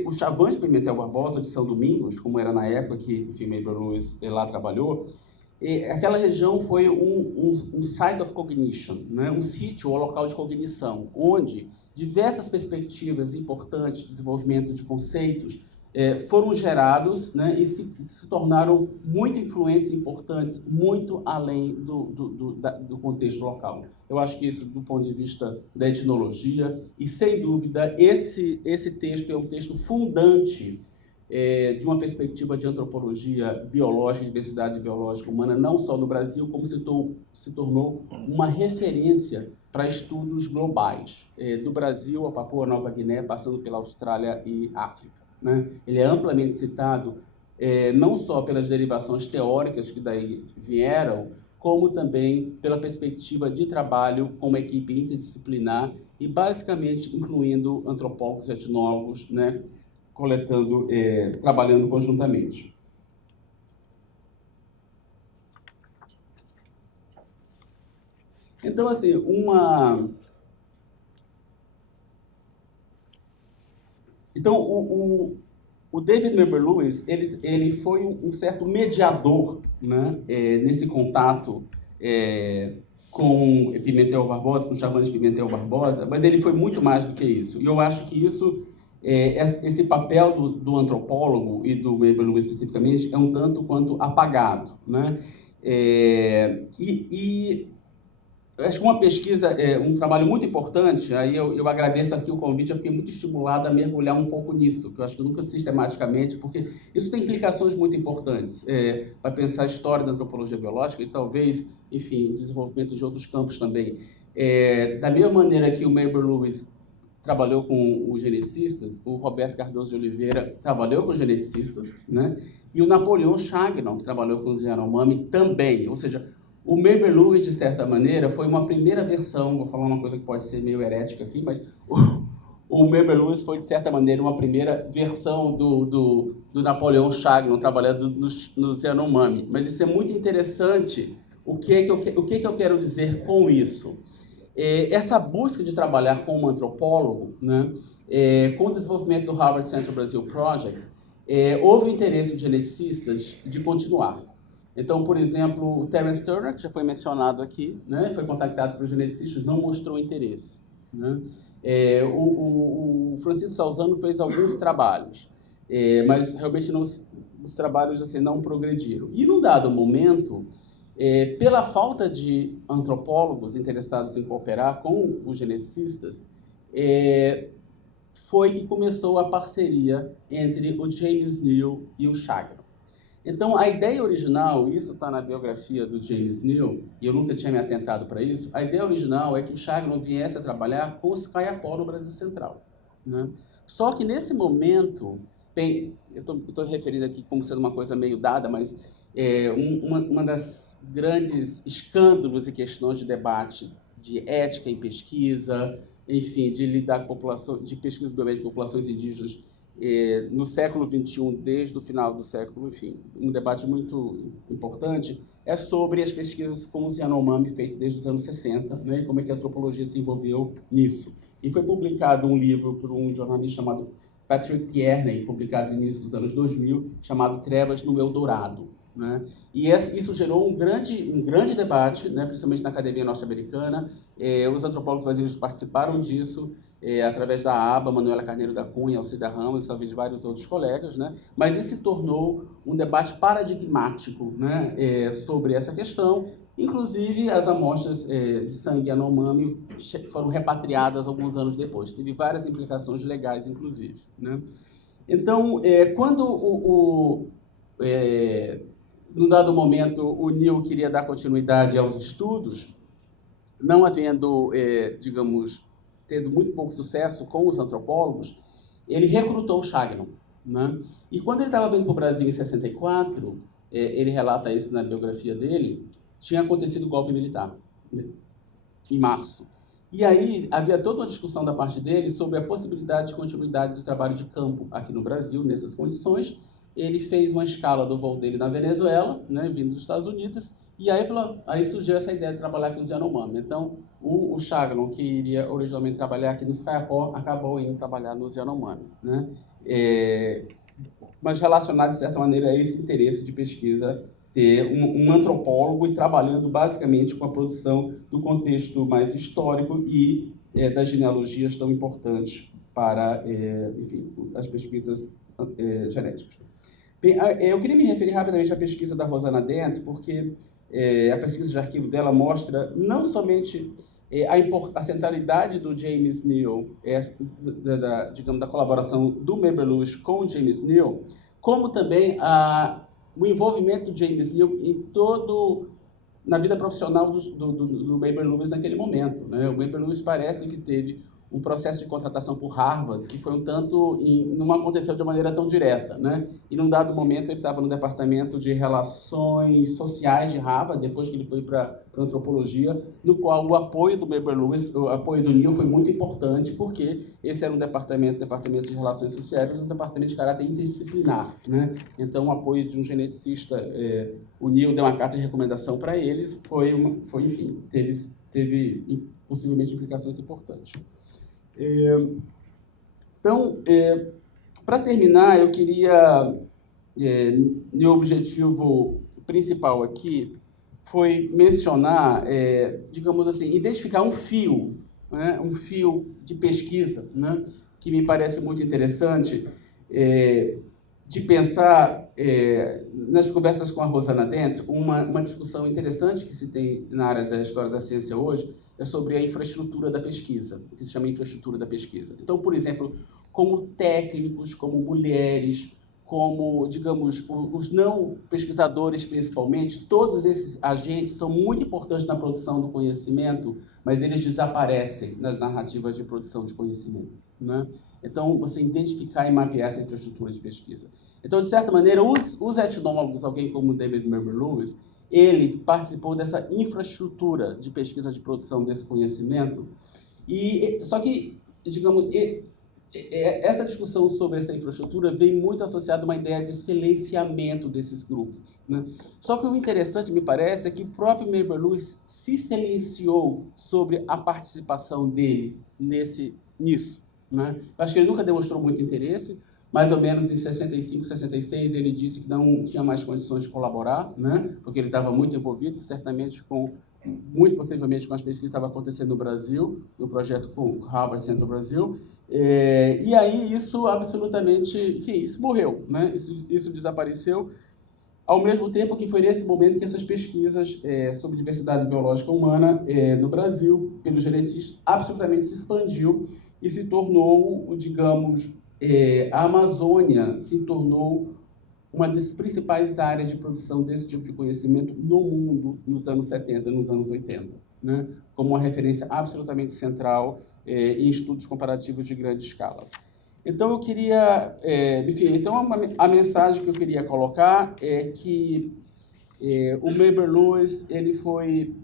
o Chavante de Pimentel Barbosa de São Domingos, como era na época que Baby Lewis lá trabalhou, aquela região foi um site of cognition, né? Um sítio ou local de cognição, onde diversas perspectivas importantes de desenvolvimento de conceitos foram gerados, né? E se tornaram muito influentes e importantes, muito além do contexto local. Eu acho que isso, do ponto de vista da etnologia, e sem dúvida, esse texto é um texto fundante de uma perspectiva de antropologia biológica, diversidade biológica humana, não só no Brasil, como se tornou uma referência para estudos globais, do Brasil a Papua Nova Guiné, passando pela Austrália e África, né? Ele é amplamente citado, não só pelas derivações teóricas que daí vieram, como também pela perspectiva de trabalho com uma equipe interdisciplinar e, basicamente, incluindo antropólogos e etnólogos, né? Coletando, trabalhando conjuntamente. Então, assim, o David Baby Lewis, ele foi um certo mediador, né, nesse contato com Pimentel Barbosa, com o Chavante Pimentel Barbosa, mas ele foi muito mais do que isso. E eu acho que esse papel do antropólogo e do Baby Lewis especificamente é um tanto quanto apagado, né? Eu acho que uma pesquisa, um trabalho muito importante, aí eu agradeço aqui o convite, eu fiquei muito estimulado a mergulhar um pouco nisso, que eu acho que eu nunca sistematicamente, porque isso tem implicações muito importantes para pensar a história da antropologia biológica e talvez, enfim, desenvolvimento de outros campos também. Da mesma maneira que o Baby Lewis trabalhou com os geneticistas, o Roberto Cardoso de Oliveira trabalhou com os geneticistas, né? E o Napoleon Chagnon, que trabalhou com os Yanomami, também. Ou seja, o Baby Lewis, de certa maneira, foi uma primeira versão, vou falar uma coisa que pode ser meio herética aqui, mas o Baby Lewis foi, de certa maneira, uma primeira versão do Napoleon Chagnon, trabalhando nos Yanomami. Mas isso é muito interessante. O que eu quero dizer com isso? Essa busca de trabalhar com um antropólogo, né, com o desenvolvimento do Harvard Central Brazil Project, houve interesse de geneticistas de continuar. Então, por exemplo, o Terence Turner, que já foi mencionado aqui, né, foi contactado pelos geneticistas, não mostrou interesse, né? O Francisco Salzano fez alguns trabalhos, mas realmente os trabalhos assim, não progrediram. E, num dado momento, pela falta de antropólogos interessados em cooperar com os geneticistas, foi que começou a parceria entre o James Neal e o Chagnon. Então, a ideia original, isso está na biografia do James Neal, e eu nunca tinha me atentado para isso, a ideia original é que o Chagnon viesse a trabalhar com os Kayapó no Brasil Central, né? Só que, nesse momento, eu estou referindo aqui como sendo uma coisa meio dada, mas uma das grandes escândalos e questões de debate de ética em pesquisa, enfim, de lidar com população, de pesquisa biomédica de populações indígenas no século XXI, desde o final do século, enfim, um debate muito importante, é sobre as pesquisas com os Yanomami feitas desde os anos 60, né, e como é que a antropologia se envolveu nisso. E foi publicado um livro por um jornalista chamado Patrick Tierney, publicado no início dos anos 2000, chamado Trevas no Eldorado, né? E isso gerou um grande debate, né, principalmente na academia norte-americana. Os antropólogos brasileiros participaram disso, através da ABA, Manuela Carneiro da Cunha, Alcida Ramos, talvez vários outros colegas, né? Mas isso se tornou um debate paradigmático, né, sobre essa questão. Inclusive, as amostras de sangue Yanomami foram repatriadas alguns anos depois. Teve várias implicações legais, inclusive, né? Então, quando num dado momento, o Neil queria dar continuidade aos estudos, não havendo, digamos, tendo muito pouco sucesso com os antropólogos, ele recrutou o Chagnon, né? E quando ele estava vindo para o Brasil em 64, ele relata isso na biografia dele, tinha acontecido o golpe militar, né, em março. E aí havia toda uma discussão da parte dele sobre a possibilidade de continuidade do trabalho de campo aqui no Brasil, nessas condições. Ele fez uma escala do voo dele na Venezuela, né, vindo dos Estados Unidos, e aí surgiu essa ideia de trabalhar com os Yanomami. Então, o Chagnon, que iria originalmente trabalhar aqui nos Kayapó, acabou indo trabalhar nos Yanomami, né? Mas relacionado, de certa maneira, a esse interesse de pesquisa, ter um antropólogo e trabalhando basicamente com a produção do contexto mais histórico e das genealogias tão importantes para, enfim, as pesquisas genéticas. Bem, eu queria me referir rapidamente à pesquisa da Rosana Dent, porque a pesquisa de arquivo dela mostra não somente a centralidade do James Neal, digamos, da colaboração do Mabel Lewis com o James Neal, como também o envolvimento do James Neal na vida profissional do Mabel Lewis naquele momento, né? O Mabel Lewis parece que teve um processo de contratação por Harvard que foi não aconteceu de maneira tão direta, né? E num dado momento ele estava no departamento de relações sociais de Harvard, depois que ele foi para antropologia, no qual o apoio do Mabel Lewis, o apoio do Neal foi muito importante, porque esse era um departamento de relações sociais, um departamento de caráter interdisciplinar, né? Então o apoio de um geneticista, o Neal deu uma carta de recomendação para eles, enfim, teve possivelmente implicações importantes. Então, para terminar, eu queria, meu objetivo principal aqui foi mencionar, digamos assim, identificar um fio, né, um fio de pesquisa, né, que me parece muito interessante, de pensar, nas conversas com a Rosana Dent, uma discussão interessante que se tem na área da história da ciência hoje, é sobre a infraestrutura da pesquisa, o que se chama infraestrutura da pesquisa. Então, por exemplo, como técnicos, como mulheres, como, digamos, os não pesquisadores principalmente, todos esses agentes são muito importantes na produção do conhecimento, mas eles desaparecem nas narrativas de produção de conhecimento, né? Então, você identificar e mapear essa infraestrutura de pesquisa. Então, de certa maneira, os etnólogos, alguém como David Mabel Lewis, ele participou dessa infraestrutura de pesquisa de produção desse conhecimento. Só que, digamos, essa discussão sobre essa infraestrutura vem muito associada a uma ideia de silenciamento desses grupos, né? Só que o interessante, me parece, é que o próprio Mabel Lewis se silenciou sobre a participação dele nisso, né? Eu acho que ele nunca demonstrou muito interesse. Mais ou menos em 65, 66, ele disse que não tinha mais condições de colaborar, né? Porque ele estava muito envolvido, certamente muito possivelmente com as pesquisas que estavam acontecendo no Brasil, no projeto com o Harvard Central Brasil. E aí isso absolutamente, enfim, isso morreu, né? Isso desapareceu, ao mesmo tempo que foi nesse momento que essas pesquisas sobre diversidade biológica humana no Brasil, pelos geneticistas, absolutamente se expandiu e se tornou, digamos, a Amazônia se tornou uma das principais áreas de produção desse tipo de conhecimento no mundo nos anos 70, nos anos 80, né? Como uma referência absolutamente central em estudos comparativos de grande escala. Então, eu queria... enfim, então a mensagem que eu queria colocar é que o Mabel Lewis, ele foi...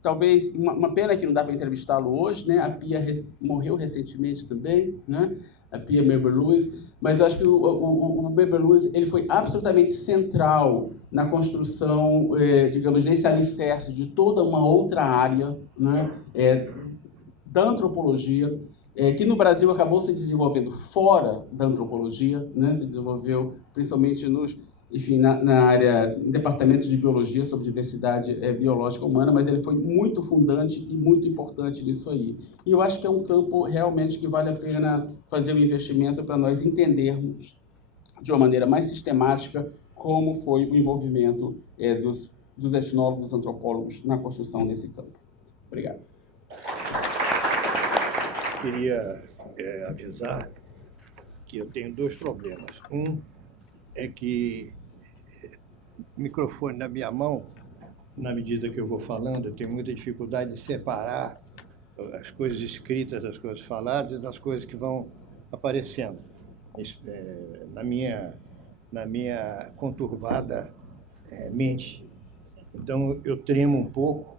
talvez, uma pena que não dá para entrevistá-lo hoje, né? A Pia morreu recentemente também, né? A Pia Mabel Lewis, mas eu acho que o Mabel Lewis, ele foi absolutamente central na construção, digamos, desse alicerce de toda uma outra área, né? Da antropologia, que no Brasil acabou se desenvolvendo fora da antropologia, né? Se desenvolveu principalmente na área, em departamentos de biologia sobre diversidade biológica humana, mas ele foi muito fundante e muito importante nisso aí. E eu acho que é um campo realmente que vale a pena fazer um investimento para nós entendermos de uma maneira mais sistemática como foi o envolvimento dos etnólogos, dos antropólogos na construção desse campo. Obrigado. Queria avisar que eu tenho dois problemas. Um é que microfone na minha mão, na medida que eu vou falando, eu tenho muita dificuldade de separar as coisas escritas das coisas faladas e das coisas que vão aparecendo na minha conturbada mente. Então, eu tremo um pouco,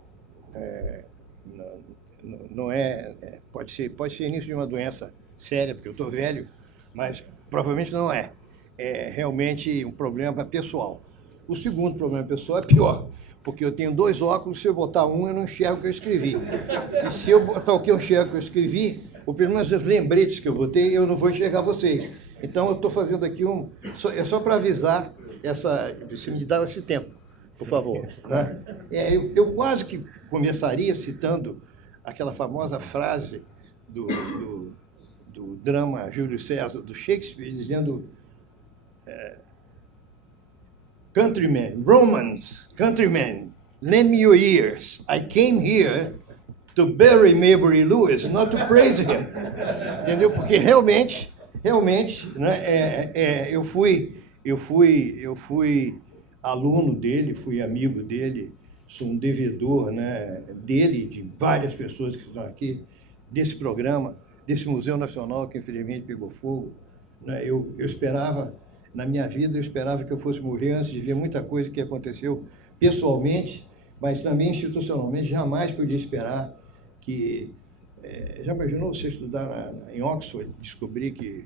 pode ser início de uma doença séria, porque eu estou velho, mas provavelmente não é. É realmente um problema pessoal. O segundo problema pessoal é pior, porque eu tenho 2 óculos, se eu botar um, eu não enxergo o que eu escrevi. E se eu botar o que eu enxergo que eu escrevi, ou pelo menos os lembretes que eu botei, eu não vou enxergar vocês. Então, eu estou fazendo aqui é só para avisar se me dá esse tempo, por favor. Né? Eu quase que começaria citando aquela famosa frase do drama Júlio César, do Shakespeare, dizendo Countrymen, Romans, countrymen, lend me your ears. I came here to bury Maybury Lewis, not to praise him. Entendeu? Porque realmente, né, eu fui aluno dele, fui amigo dele, sou um devedor, né, dele, de várias pessoas que estão aqui, desse programa, desse Museu Nacional que infelizmente pegou fogo. Né, eu esperava, na minha vida, eu esperava que eu fosse morrer antes de ver muita coisa que aconteceu pessoalmente, mas também institucionalmente, jamais podia esperar que... já imaginou você estudar em Oxford e descobrir que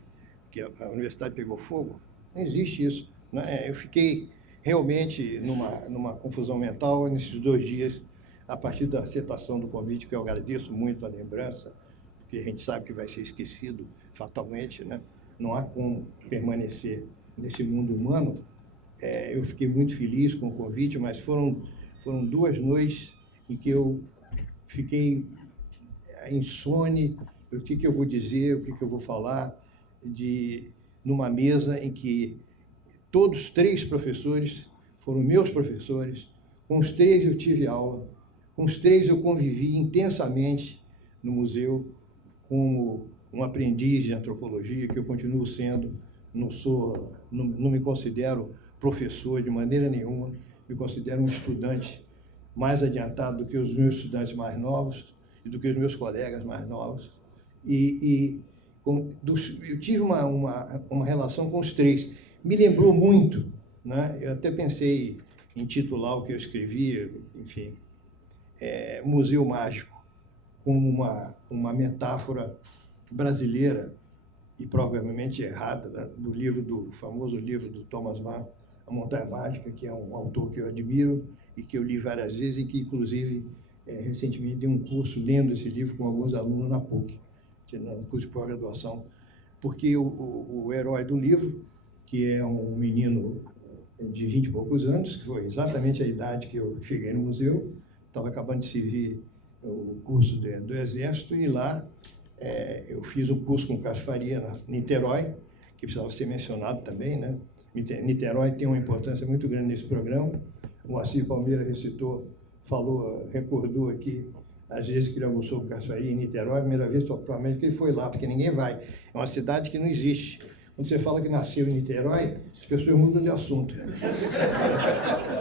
a universidade pegou fogo? Não existe isso. Né? Eu fiquei realmente numa confusão mental nesses 2 dias, a partir da aceitação do convite, que eu agradeço muito a lembrança, porque a gente sabe que vai ser esquecido fatalmente, né? Não há como permanecer nesse mundo humano. Eu fiquei muito feliz com o convite, mas foram 2 noites em que eu fiquei insone, o que eu vou dizer, o que eu vou falar, numa mesa em que todos 3 professores foram meus professores, com os 3 eu tive aula, com os 3 eu convivi intensamente no museu, como um aprendiz de antropologia, que eu continuo sendo, não me considero professor de maneira nenhuma, me considero um estudante mais adiantado do que os meus estudantes mais novos e do que os meus colegas mais novos. Eu tive uma relação com os 3. Me lembrou muito, né? Eu até pensei em titular o que eu escrevi, enfim, Museu Mágico, como uma metáfora brasileira e provavelmente errada, né? Do famoso livro do Thomas Mann, A Montanha Mágica, que é um autor que eu admiro e que eu li várias vezes e que, inclusive, recentemente dei um curso lendo esse livro com alguns alunos na PUC, no curso de pós-graduação, porque o herói do livro, que é um menino de 20 e poucos anos, que foi exatamente a idade que eu cheguei no museu, estava acabando de servir o curso do Exército, e lá eu fiz um curso com o Cássio Faria, em Niterói, que precisava ser mencionado também, né? Niterói tem uma importância muito grande nesse programa. O Moacir Palmeira recordou aqui às vezes que ele almoçou com o Cássio Faria em Niterói, a primeira vez, provavelmente, que ele foi lá, porque ninguém vai. É uma cidade que não existe. Quando você fala que nasceu em Niterói, as pessoas mudam de assunto.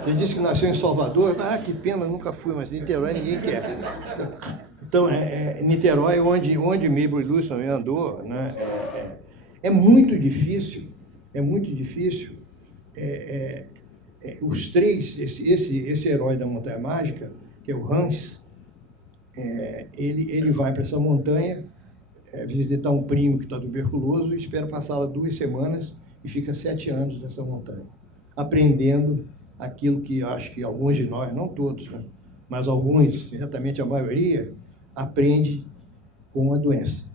Ele disse que nasceu em Salvador, que pena, nunca fui, mas Niterói ninguém quer. Então, Niterói, onde Maybury Lewis também andou, né? É muito difícil, os 3, esse herói da Montanha Mágica, que é o Hans, ele vai para essa montanha visitar um primo que está tuberculoso e espera passar lá 2 semanas e fica 7 anos nessa montanha, aprendendo aquilo que acho que alguns de nós, não todos, né, mas alguns, certamente a maioria, aprende com a doença,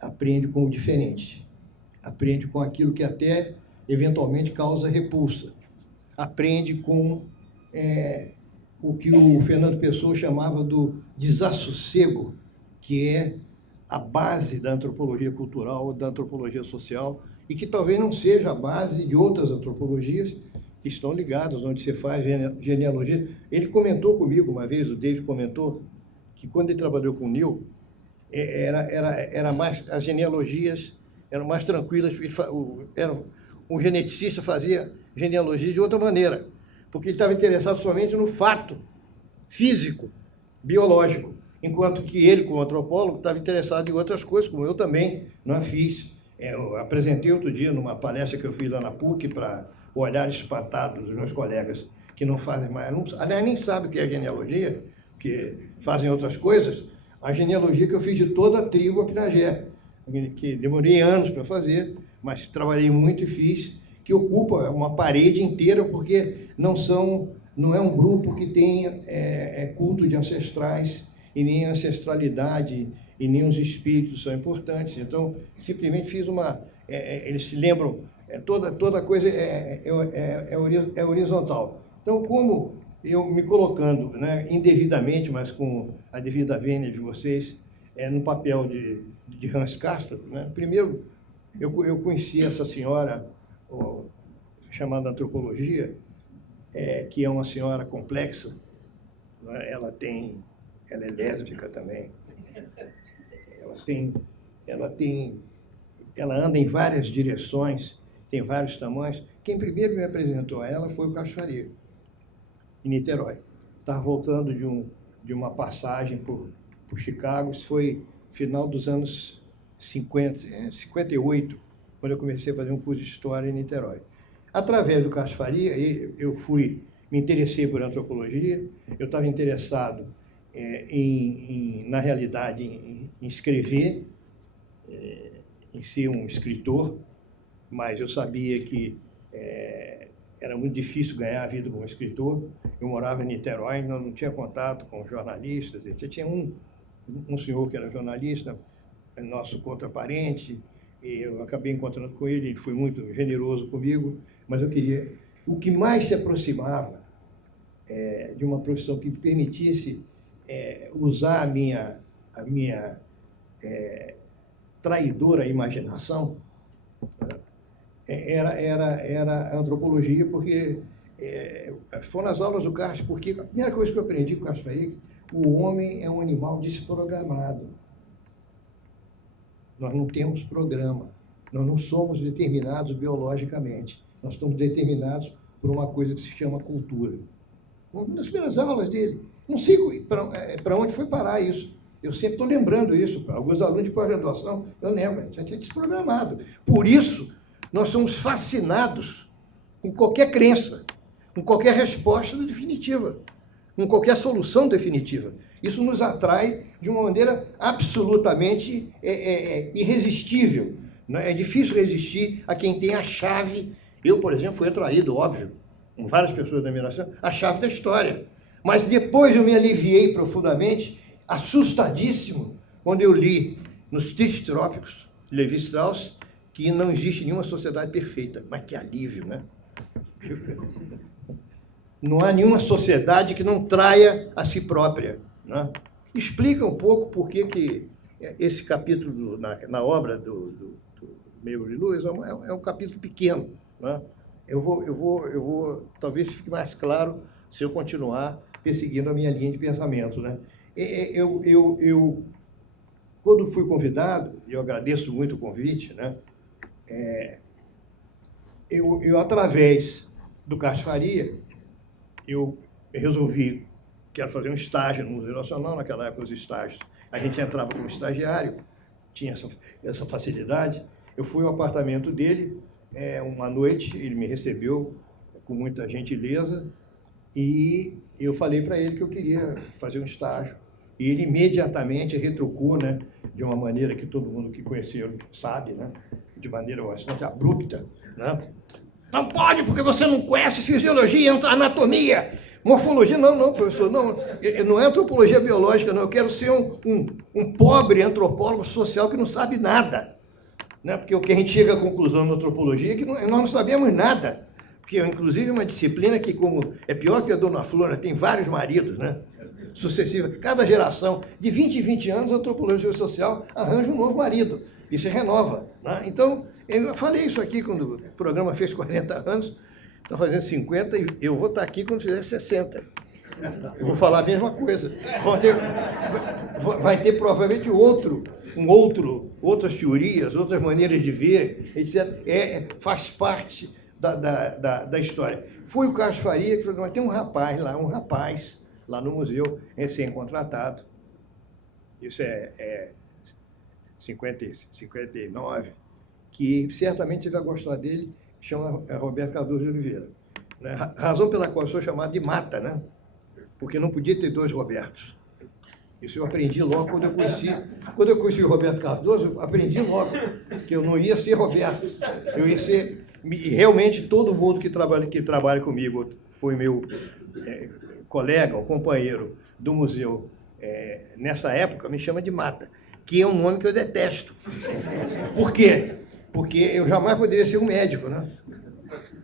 aprende com o diferente, aprende com aquilo que até eventualmente causa repulsa, aprende com o que o Fernando Pessoa chamava do desassossego, que é a base da antropologia cultural, da antropologia social, e que talvez não seja a base de outras antropologias que estão ligadas, onde você faz genealogia. Ele comentou comigo uma vez, o David comentou, que quando ele trabalhou com o Neil, as genealogias eram mais tranquilas, um geneticista fazia genealogia de outra maneira, porque ele estava interessado somente no fato físico, biológico, enquanto que ele, como antropólogo, estava interessado em outras coisas, como eu também não fiz. Eu apresentei outro dia, numa palestra que eu fiz lá na PUC, para o olhar espantado dos meus colegas que não fazem mais, aliás, nem sabem o que é genealogia, que fazem outras coisas, a genealogia que eu fiz de toda a tribo Apinagé, que demorei anos para fazer, mas trabalhei muito e fiz, que ocupa uma parede inteira, porque não é um grupo que tem culto de ancestrais, e nem a ancestralidade, e nem os espíritos são importantes. Então, simplesmente fiz eles se lembram, toda coisa é horizontal. Então, como eu me colocando, né, indevidamente, mas com a devida vênia de vocês, no papel de Hans Castorp, né? Primeiro, eu conheci essa senhora, chamada antropologia, que é uma senhora complexa, né? Ela é lésbica também, ela anda em várias direções, tem vários tamanhos. Quem primeiro me apresentou a ela foi o Castro Faria, em Niterói. Estava voltando de uma passagem por Chicago, isso foi final dos anos 50, 58, quando eu comecei a fazer um curso de História em Niterói. Através do Castro Faria, eu me interessei por antropologia, eu estava interessado na realidade, em escrever, em ser um escritor, mas eu sabia que era muito difícil ganhar a vida como escritor. Eu morava em Niterói, não tinha contato com jornalistas, etc. Tinha um senhor que era jornalista, nosso contraparente, e eu acabei encontrando com ele foi muito generoso comigo, mas eu queria... O que mais se aproximava de uma profissão que me permitisse usar a minha traidora imaginação era a antropologia, porque foi nas aulas do Castro, porque a primeira coisa que eu aprendi com o Castro Faria, o homem é um animal desprogramado. Nós não temos programa, nós não somos determinados biologicamente, nós estamos determinados por uma coisa que se chama cultura. Nas primeiras aulas dele, não sei para onde foi parar isso. Eu sempre estou lembrando isso. Alguns alunos de pós-graduação, eu lembro, a gente é desprogramado. Por isso, nós somos fascinados com qualquer crença, com qualquer resposta definitiva, com qualquer solução definitiva. Isso nos atrai de uma maneira absolutamente irresistível. É difícil resistir a quem tem a chave. Eu, por exemplo, fui atraído, óbvio, com várias pessoas da minha geração, a chave da história. Mas depois eu me aliviei profundamente, assustadíssimo, quando eu li nos Três Trópicos, Levi Strauss, que não existe nenhuma sociedade perfeita. Mas que alívio, né? Não há nenhuma sociedade que não traia a si própria, né? Explica um pouco por que esse capítulo na obra do Meio de Luz é um capítulo pequeno, né? Eu vou, talvez fique mais claro se eu continuar perseguindo a minha linha de pensamento, né? Eu quando fui convidado, e eu agradeço muito o convite, né? Eu através do Castro Faria, eu resolvi, quero fazer um estágio no Museu Nacional. Naquela época os estágios, a gente entrava como estagiário, tinha essa facilidade. Eu fui ao apartamento dele, uma noite, ele me recebeu com muita gentileza, e eu falei para ele que eu queria fazer um estágio. E ele imediatamente retrucou, né, de uma maneira que todo mundo que conheceu sabe, né, de maneira bastante abrupta, né? Não pode, porque você não conhece fisiologia, anatomia, morfologia. Não, professor, não é antropologia biológica, não. Eu quero ser um pobre antropólogo social que não sabe nada, né? Porque o que a gente chega à conclusão na antropologia é que nós não sabemos nada. Porque, inclusive, é uma disciplina que, como é pior que a Dona Flora, tem vários maridos, né? Sucessiva. Cada geração, de 20 em 20 anos, a antropologia social arranja um novo marido e se renova, né? Então, eu falei isso aqui quando o programa fez 40 anos, está fazendo 50, e eu vou estar aqui quando fizer 60. Eu vou falar a mesma coisa. Vai ter provavelmente outras teorias, outras maneiras de ver, etc. Faz parte da história. Foi o Carlos Faria que falou, mas tem um rapaz lá no museu, recém-contratado, isso é 59, que certamente você vai gostar dele, chama Roberto Cardoso de Oliveira. Né? Razão pela qual eu sou chamado de Mata, né? Porque não podia ter dois Robertos. Isso eu aprendi logo quando eu conheci o Roberto Cardoso, eu aprendi logo que eu não ia ser Roberto, eu ia ser... E realmente todo mundo que trabalha comigo foi meu colega ou companheiro do museu nessa época, me chama de Mata, que é um nome que eu detesto. Por quê? Porque eu jamais poderia ser um médico, né?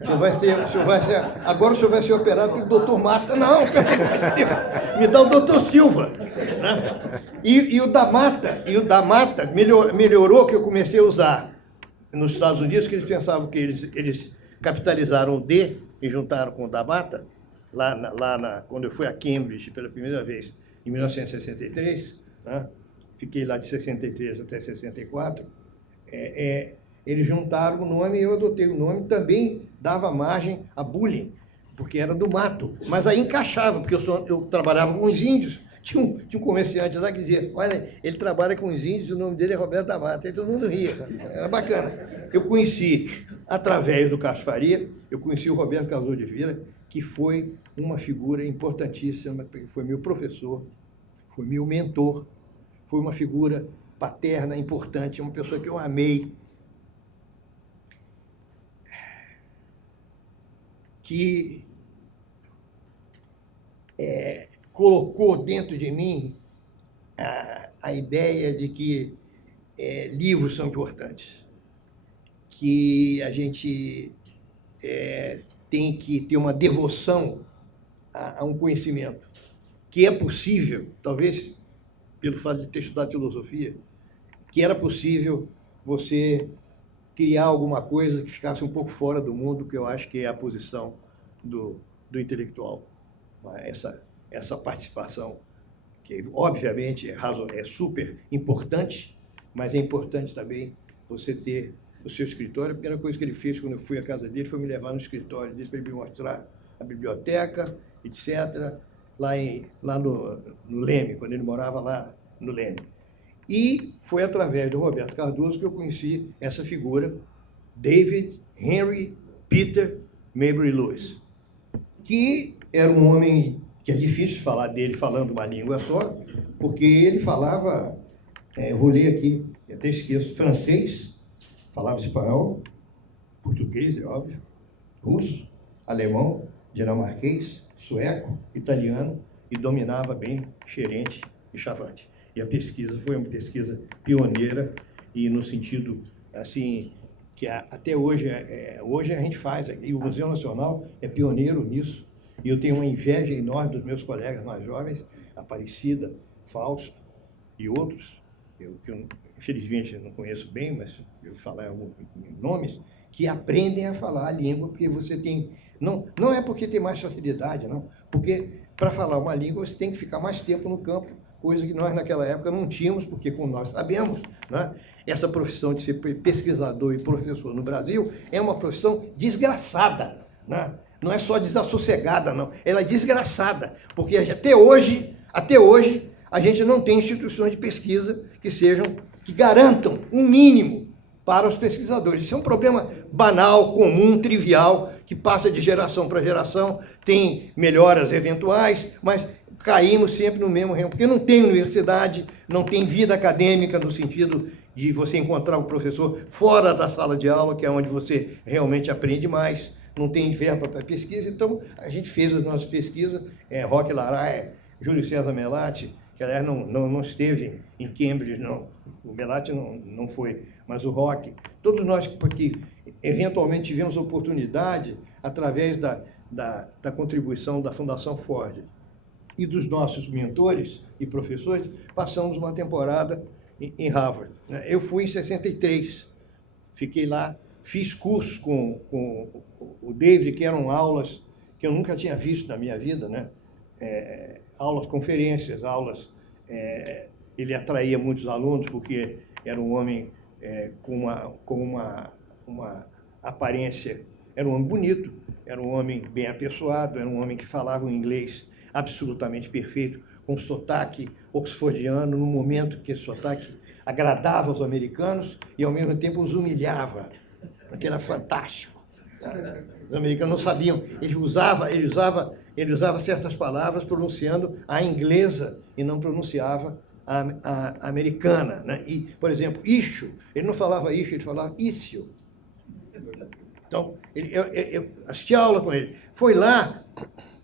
Agora o senhor vai ser operado pelo doutor Mata. Não, me dá o doutor Silva. Né? E o da Mata melhorou, que eu comecei a usar nos Estados Unidos, que eles pensavam que eles capitalizaram o D e juntaram com o da Mata, quando eu fui a Cambridge pela primeira vez, em 1963, né? Fiquei lá de 63 até 64, eles juntaram o nome e eu adotei o nome, também dava margem a bullying, porque era do mato, mas aí encaixava, porque eu trabalhava com os índios. Tinha um comerciante lá que dizia, olha, ele trabalha com os índios, o nome dele é Roberto da Mata, aí todo mundo ria, era bacana. Eu conheci, através do Carlos Faria, eu conheci o Roberto Cardoso de Oliveira, que foi uma figura importantíssima, foi meu professor, foi meu mentor, foi uma figura paterna, importante, uma pessoa que eu amei, que colocou dentro de mim a ideia de que livros são importantes, que a gente tem que ter uma devoção a um conhecimento, que é possível, talvez pelo fato de ter estudado filosofia, que era possível você criar alguma coisa que ficasse um pouco fora do mundo, que eu acho que é a posição do intelectual. Essa participação, que obviamente é super importante, mas é importante também você ter o seu escritório. A primeira coisa que ele fez quando eu fui à casa dele foi me levar no escritório dele para ele me mostrar a biblioteca, etc., lá no Leme, quando ele morava lá no Leme. E foi através do Roberto Cardoso que eu conheci essa figura, David Henry Peter Maybury Lewis, que era um homem que é difícil falar dele falando uma língua só, porque ele falava, vou ler aqui, eu até esqueço, francês, falava espanhol, português, é óbvio, russo, alemão, dinamarquês, sueco, italiano, e dominava bem xerente e chavante. E a pesquisa foi uma pesquisa pioneira, e no sentido, assim, que até hoje, hoje a gente faz, e o Museu Nacional é pioneiro nisso, e eu tenho uma inveja enorme dos meus colegas mais jovens, Aparecida, Fausto e outros, que eu infelizmente não conheço bem, mas eu falar alguns nomes, que aprendem a falar a língua, porque você tem... Não é porque tem mais facilidade, não, porque para falar uma língua você tem que ficar mais tempo no campo, coisa que nós naquela época não tínhamos, porque como nós sabemos, né, essa profissão de ser pesquisador e professor no Brasil é uma profissão desgraçada, né? Não é só desassossegada, não, ela é desgraçada, porque até hoje a gente não tem instituições de pesquisa que garantam um mínimo para os pesquisadores. Isso é um problema banal, comum, trivial, que passa de geração para geração, tem melhoras eventuais, mas caímos sempre no mesmo ramo, porque não tem universidade, não tem vida acadêmica no sentido de você encontrar o professor fora da sala de aula, que é onde você realmente aprende mais, não tem verba para pesquisa. Então a gente fez as nossas pesquisas, Roque Laraia, Júlio César Melatti, que aliás não esteve em Cambridge, não, o Melatti não foi, mas o Roque, todos nós que eventualmente tivemos oportunidade, através da contribuição da Fundação Ford e dos nossos mentores e professores, passamos uma temporada em Harvard. Eu fui em 63, fiquei lá, fiz cursos com o David, que eram aulas que eu nunca tinha visto na minha vida, né? Aulas, conferências, aulas. Ele atraía muitos alunos porque era um homem com uma aparência Era um homem bonito, era um homem bem apessoado, era um homem que falava um inglês absolutamente perfeito, com sotaque oxfordiano, no momento que esse sotaque agradava aos americanos e, ao mesmo tempo, os humilhava. Porque era fantástico. Os americanos não sabiam. Ele usava certas palavras pronunciando a inglesa e não pronunciava a americana, né? E, por exemplo, issue, ele não falava issue, ele falava issue. Então, eu assisti a aula com ele. Foi lá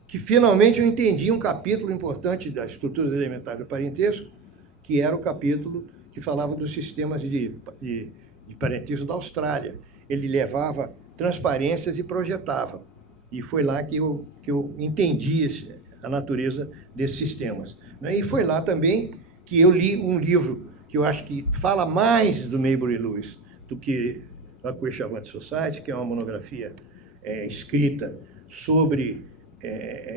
que finalmente eu entendi um capítulo importante das estruturas elementares do parentesco, que era o capítulo que falava dos sistemas de parentesco da Austrália. Ele levava transparências e projetava. E foi lá que eu entendi a natureza desses sistemas. E foi lá também que eu li um livro que eu acho que fala mais do Maybury Lewis do que a Queenshavant Society, que é uma monografia escrita sobre,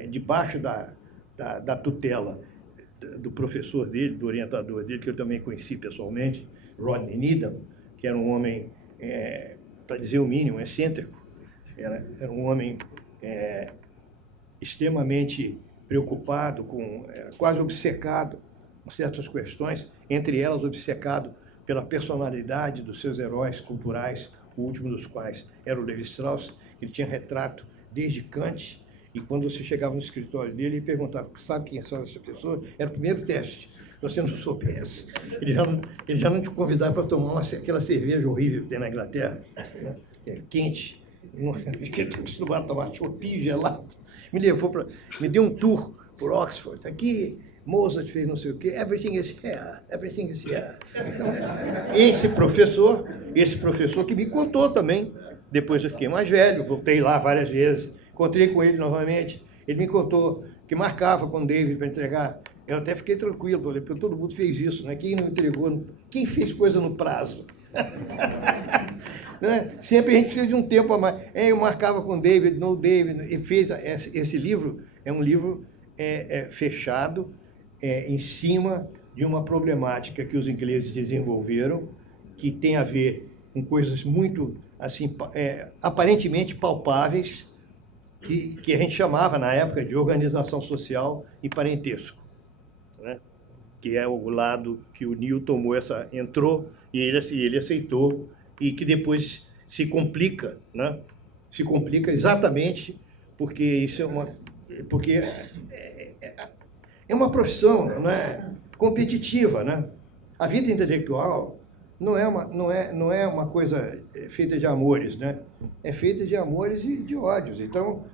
debaixo da tutela do professor dele, do orientador dele, que eu também conheci pessoalmente, Rodney Needham, que era um homem, para dizer o mínimo, excêntrico. Era um homem extremamente preocupado, quase obcecado com certas questões, entre elas obcecado pela personalidade dos seus heróis culturais, o último dos quais era o Levi Strauss. Ele tinha retrato desde Kant, e quando você chegava no escritório dele e perguntava, sabe quem são essas pessoas? Era o primeiro teste. Se você não soubesse, ele já não te convidava para tomar aquela cerveja horrível que tem na Inglaterra, né? Quente. Ele está acostumado a tomar choppinho gelado. Me deu um tour por Oxford. Aqui, Mozart fez não sei o quê. Everything is here, everything is here. Então, esse professor que me contou também. Depois eu fiquei mais velho, voltei lá várias vezes, encontrei com ele novamente. Ele me contou que marcava com o David para entregar. Eu até fiquei tranquilo, porque todo mundo fez isso, né? Quem não entregou, quem fez coisa no prazo? Né? Sempre a gente precisa de um tempo a mais. Eu marcava com o David, no David, e fez esse livro. É um livro fechado, em cima de uma problemática que os ingleses desenvolveram, que tem a ver com coisas muito, assim, aparentemente palpáveis, que a gente chamava, na época, de organização social e parentesco, né? Que é o lado que o Newton entrou e ele aceitou, e que depois se complica, né? Se complica exatamente porque isso é uma profissão, né, competitiva, né? A vida intelectual não é uma coisa feita de amores, né? É feita de amores e de ódios. Então,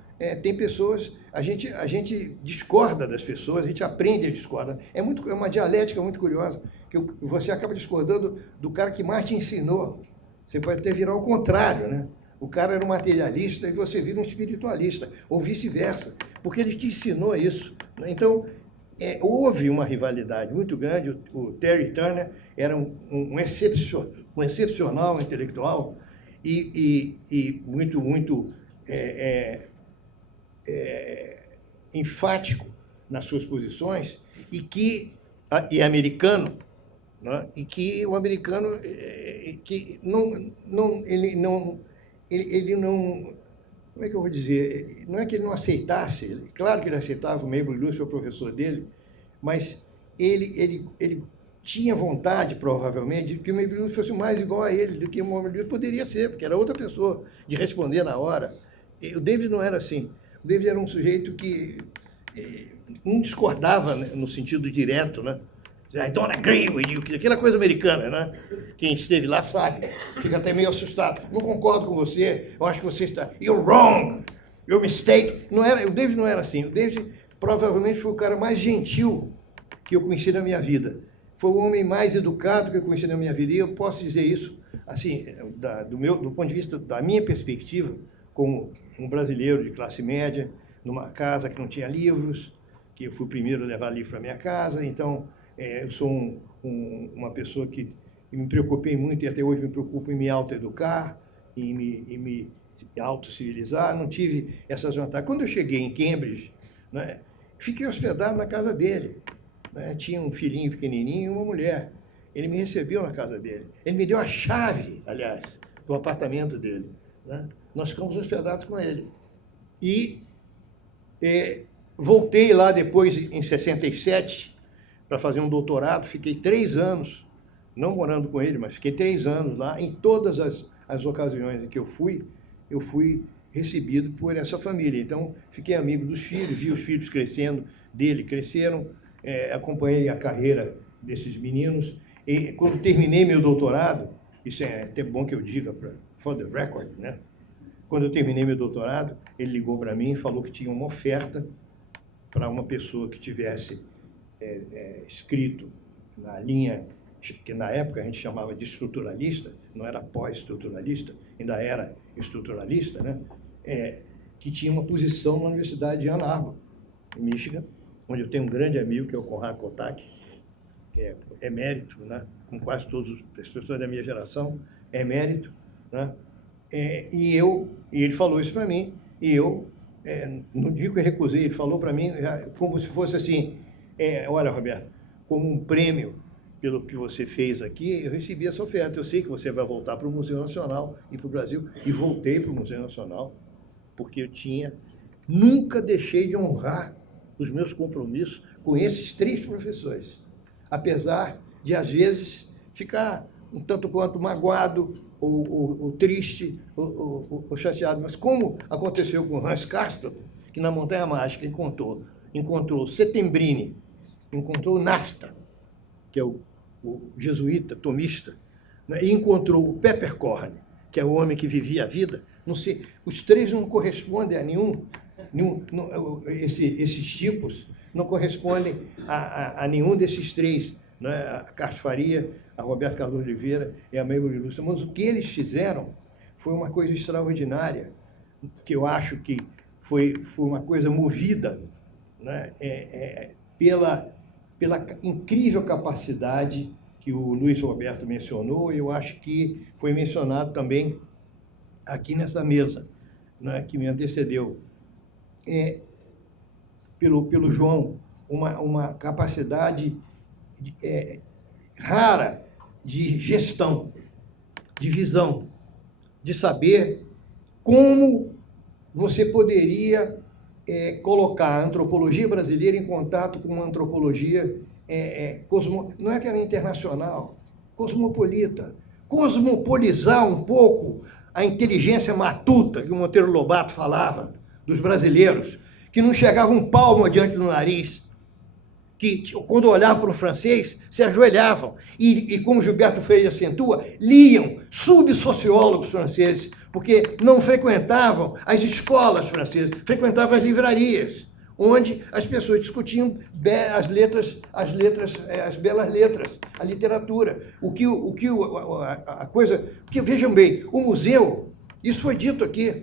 tem pessoas, a gente discorda das pessoas, a gente aprende a discordar. É uma dialética muito curiosa, que você acaba discordando do cara que mais te ensinou. Você pode até virar o contrário, né? O cara era um materialista e você vira um espiritualista, ou vice-versa, porque ele te ensinou isso, né? Então, houve uma rivalidade muito grande. O Terry Turner era um excepcional intelectual e muito, muito enfático nas suas posições, e americano, né? E que o americano que ele não, como é que eu vou dizer? Não é que ele não aceitasse, claro que ele aceitava, o Maybury Lewis foi o professor dele, mas ele tinha vontade, provavelmente, de que o Maybury Lewis fosse mais igual a ele do que o Maybury Lewis poderia ser, porque era outra pessoa, de responder na hora. E o David não era assim. O David era um sujeito que não discordava, né, no sentido direto, né? I don't agree with you, aquela coisa americana, né? Quem esteve lá sabe, fica até meio assustado. Não concordo com você, eu acho que você está... You're wrong, your mistake. O David não era assim. O David provavelmente foi o cara mais gentil que eu conheci na minha vida. Foi o homem mais educado que eu conheci na minha vida. E eu posso dizer isso, assim, do ponto de vista da minha perspectiva, como um brasileiro de classe média, numa casa que não tinha livros, que eu fui o primeiro a levar livro para minha casa. Então, eu sou uma pessoa que me preocupei muito, e até hoje me preocupo em me autoeducar, em me autocivilizar. Não tive essas vantagens. Quando eu cheguei em Cambridge, né, fiquei hospedado na casa dele, né? Tinha um filhinho pequenininho e uma mulher. Ele me recebeu na casa dele. Ele me deu a chave, aliás, do apartamento dele, né? Nós ficamos hospedados com ele. E voltei lá depois, em 67, para fazer um doutorado. Fiquei 3 anos, não morando com ele, mas fiquei 3 anos lá. Em todas as ocasiões em que eu fui recebido por essa família. Então, fiquei amigo dos filhos, vi os filhos cresceram, acompanhei a carreira desses meninos. E quando terminei meu doutorado, isso é até bom que eu diga, for the record, né? Quando eu terminei meu doutorado, ele ligou para mim e falou que tinha uma oferta para uma pessoa que tivesse escrito na linha, que na época a gente chamava de estruturalista, não era pós-estruturalista, ainda era estruturalista, né? Que tinha uma posição na Universidade de Ann Arbor, em Michigan, onde eu tenho um grande amigo, que é o Conrad Kotak, que é emérito, né? Com quase todas as pessoas da minha geração, é emérito, né? E ele falou isso para mim, e eu, no dia que eu recusei, ele falou para mim, como se fosse assim, olha, Roberto, como um prêmio pelo que você fez aqui, eu recebi essa oferta. Eu sei que você vai voltar para o Museu Nacional e para o Brasil, e voltei para o Museu Nacional, porque eu nunca deixei de honrar os meus compromissos com esses 3 professores, apesar de, às vezes, ficar um tanto quanto magoado, ou triste, ou chateado. Mas como aconteceu com Hans Castorp, que na Montanha Mágica encontrou Settembrini, encontrou Nafta, que é o jesuíta, tomista, né? E encontrou o Peppercorn, que é o homem que vivia a vida. Não sei, os 3 não correspondem a nenhum esses tipos não correspondem a nenhum desses 3, né? A Castro Faria, a Roberto Carlos de Oliveira e a Maybole Lúcia. Mas o que eles fizeram foi uma coisa extraordinária, que eu acho que foi uma coisa movida, né? Pela incrível capacidade que o Luiz Roberto mencionou, e eu acho que foi mencionado também aqui nessa mesa, né, que me antecedeu, pelo João, uma capacidade rara de gestão, de visão, de saber como você poderia colocar a antropologia brasileira em contato com uma antropologia não é que era internacional, cosmopolita, cosmopolizar um pouco a inteligência matuta que o Monteiro Lobato falava dos brasileiros, que não chegavam um palmo adiante do nariz, que quando olhavam para o francês, se ajoelhavam, e como Gilberto Freire acentua, liam subsociólogos franceses, porque não frequentavam as escolas francesas, frequentavam as livrarias, onde as pessoas discutiam as belas letras, a literatura. Porque, vejam bem, o museu, isso foi dito aqui,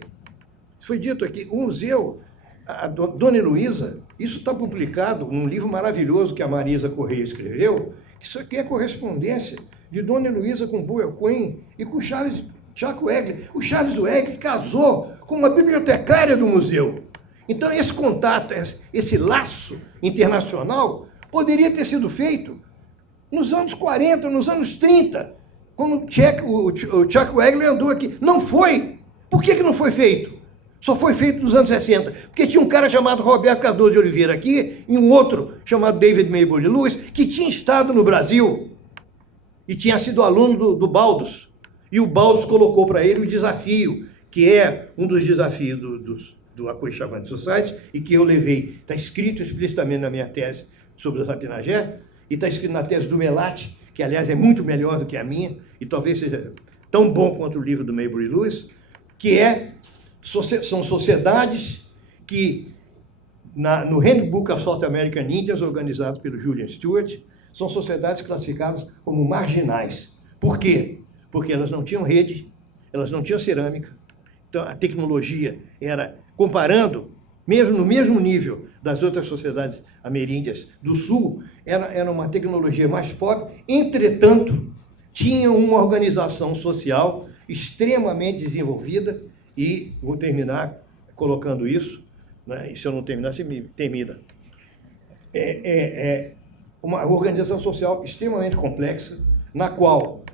o museu, a Dona Heloísa, isso está publicado num livro maravilhoso que a Marisa Correia escreveu, isso aqui é correspondência de Dona Heloísa com Buell Quinn e com Charles Wegler. O Charles Wegler casou com uma bibliotecária do museu. Então, esse contato, esse laço internacional, poderia ter sido feito nos anos 40, nos anos 30, quando o Chuck Wegler andou aqui. Não foi. Por que não foi feito? Só foi feito nos anos 60. Porque tinha um cara chamado Roberto Cardoso de Oliveira aqui, e um outro chamado David Maybole Lewis, que tinha estado no Brasil e tinha sido aluno do Baldus. E o Baldus colocou para ele o desafio, que é um dos desafios do Acquis Society, e que eu levei, está escrito explicitamente na minha tese sobre o Rapinagé, e está escrito na tese do Melati, que, aliás, é muito melhor do que a minha, e talvez seja tão bom quanto o livro do Maybole Lewis, que são sociedades que, no Handbook of South American Indians, organizado pelo Julian Stewart, são sociedades classificadas como marginais. Por quê? Porque elas não tinham rede, elas não tinham cerâmica, então a tecnologia era, comparando, mesmo no mesmo nível das outras sociedades ameríndias do Sul, era uma tecnologia mais pobre, entretanto, tinha uma organização social extremamente desenvolvida, e vou terminar colocando isso, né? E se eu não terminar, você me termina. Uma organização social extremamente complexa, na qual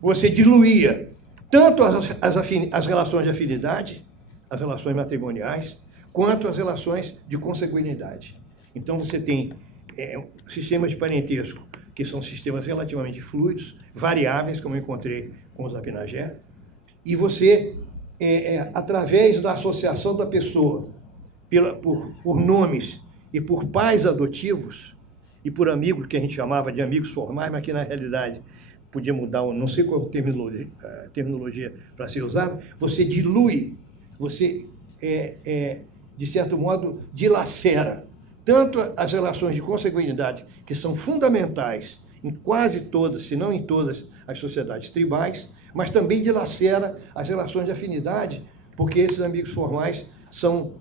você diluía tanto as relações de afinidade, as relações matrimoniais, quanto as relações de consanguinidade. Então, você tem sistemas de parentesco, que são sistemas relativamente fluidos, variáveis, como eu encontrei com o Zapinagé, e você, através da associação da pessoa por nomes e por pais adotivos, e por amigos, que a gente chamava de amigos formais, mas que, na realidade, podia mudar, não sei qual terminologia para ser usada, você dilui, você, de certo modo, dilacera tanto as relações de consanguinidade, que são fundamentais em quase todas, se não em todas, as sociedades tribais, mas também dilacera as relações de afinidade, porque esses amigos formais são,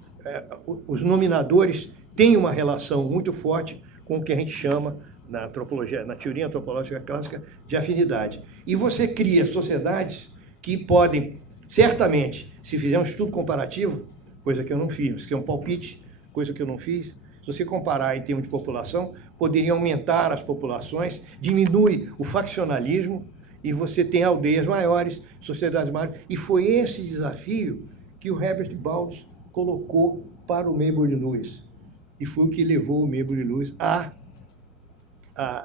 os nominadores têm uma relação muito forte com o que a gente chama, na antropologia, na teoria antropológica clássica, de afinidade. E você cria sociedades que podem, certamente, se fizer um estudo comparativo, coisa que eu não fiz, isso é um palpite, coisa que eu não fiz, se você comparar em termos de população, poderia aumentar as populações, diminui o faccionalismo, e você tem aldeias maiores, sociedades maiores. E foi esse desafio que o Herbert Baldus colocou para o Maybury Lewis. E foi o que levou o Maybury Lewis a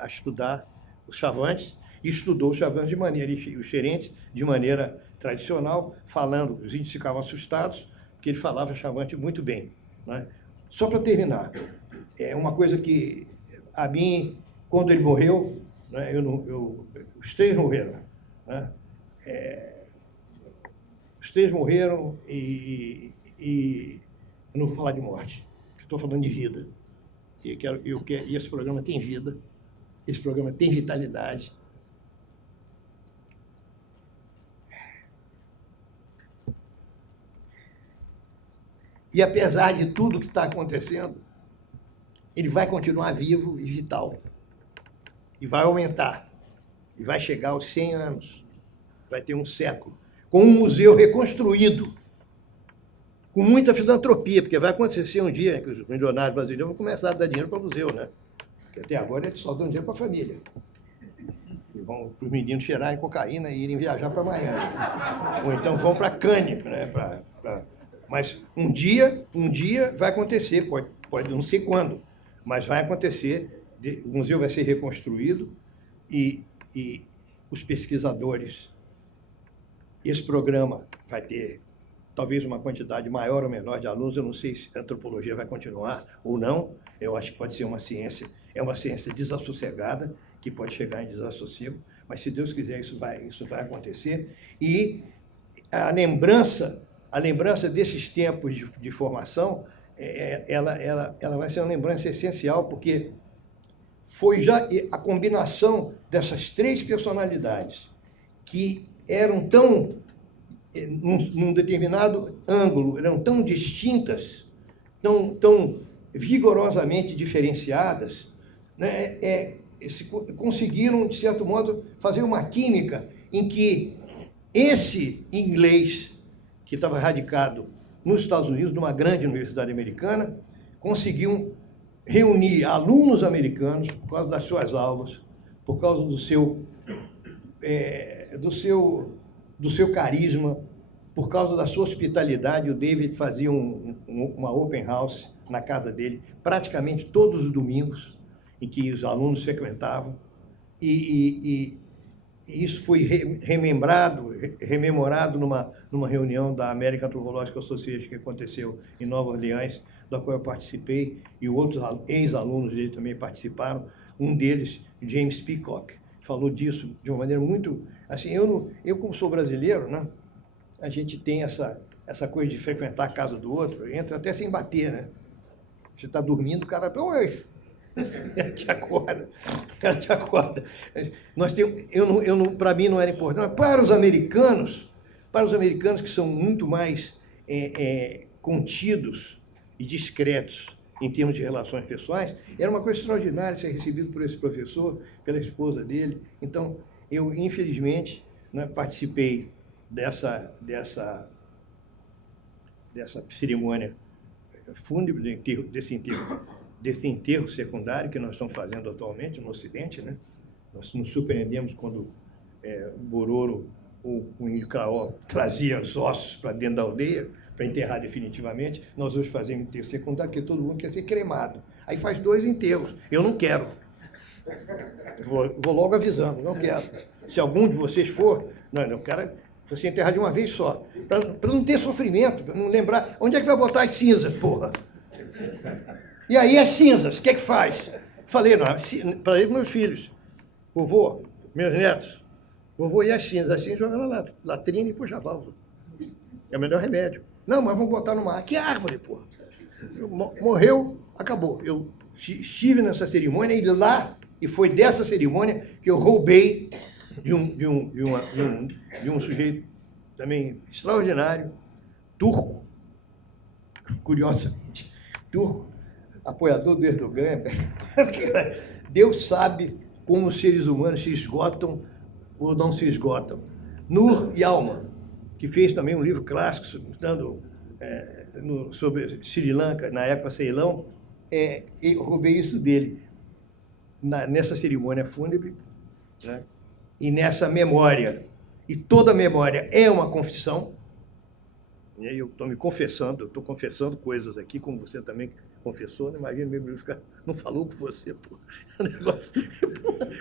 estudar os Chavantes, e estudou os Chavantes de maneira, os Xerentes de maneira tradicional, falando, os índios ficavam assustados, porque ele falava Chavante muito bem. Né? Só para terminar, uma coisa que a mim, quando ele morreu, né, os três morreram. Né? Os três morreram e eu não vou falar de morte, estou falando de vida. E esse programa tem vida, esse programa tem vitalidade. E apesar de tudo que está acontecendo, ele vai continuar vivo e vital. E vai aumentar. E vai chegar aos 100 anos. Vai ter um século. Com um museu reconstruído. Com muita filantropia, porque vai acontecer um dia que os milionários brasileiros vão começar a dar dinheiro para o museu, né? Porque até agora eles só dão dinheiro para a família. E vão para os meninos cheirarem cocaína e irem viajar para Miami. Ou então vão para Cannes, né? Mas um dia vai acontecer, pode não sei quando, mas vai acontecer, o museu vai ser reconstruído e os pesquisadores, esse programa vai ter talvez uma quantidade maior ou menor de alunos, eu não sei se a antropologia vai continuar ou não, eu acho que pode ser uma ciência desassossegada, que pode chegar em desassossego, mas se Deus quiser isso vai acontecer, e a lembrança desses tempos de formação, ela vai ser uma lembrança essencial, porque foi já a combinação dessas três personalidades que eram tão, num determinado ângulo, eram tão distintas, tão vigorosamente diferenciadas, né, conseguiram, de certo modo, fazer uma química em que esse inglês que estava radicado nos Estados Unidos, numa grande universidade americana, conseguiu reunir alunos americanos por causa das suas aulas, por causa do seu carisma, por causa da sua hospitalidade. O David fazia uma open house na casa dele, praticamente todos os domingos, em que os alunos frequentavam, e isso foi rememorado numa reunião da American Anthropological Association que aconteceu em Nova Orleans, da qual eu participei, e outros ex-alunos dele também participaram. Um deles, James Peacock, falou disso de uma maneira muito... Assim, eu como sou brasileiro, né, a gente tem essa coisa de frequentar a casa do outro, entra até sem bater, né? Você está dormindo, o cara... Oi! Ela te acorda. Para mim não era importante, mas para os americanos que são muito mais contidos e discretos em termos de relações pessoais, era uma coisa extraordinária ser recebido por esse professor, pela esposa dele. Então, eu, infelizmente, né, participei dessa cerimônia fúnebre, desse enterro secundário que nós estamos fazendo atualmente no Ocidente, né? Nós nos surpreendemos quando Bororo o índio Craó trazia os ossos para dentro da aldeia, para enterrar definitivamente. Nós hoje fazemos enterro secundário, porque todo mundo quer ser cremado. Aí faz 2 enterros. Eu não quero. Vou logo avisando, não quero. Se algum de vocês for, não, eu quero você enterrar de uma vez só. Para não ter sofrimento, para não lembrar. Onde é que vai botar as cinzas, porra? E aí as cinzas, o que é que faz? Falei para meus filhos, vovô, meus netos, vovô, e as cinzas joga na latrina e puxa a válvula. É o melhor remédio. Não, mas vamos botar numa árvore. Que árvore, porra? Morreu, acabou. Eu estive nessa cerimônia e foi dessa cerimônia que eu roubei de um sujeito também extraordinário, turco, curiosamente, turco, apoiador do Erdogan. Deus sabe como os seres humanos se esgotam ou não se esgotam. Nur Yalman, que fez também um livro clássico sobre Sri Lanka, na época Ceilão, eu roubei isso dele. Nessa cerimônia fúnebre, né? E nessa memória, e toda memória é uma confissão, né? Eu estou me confessando, eu estou confessando coisas aqui, como você também confessou, não imagina mesmo ficar, não falou com você, pô.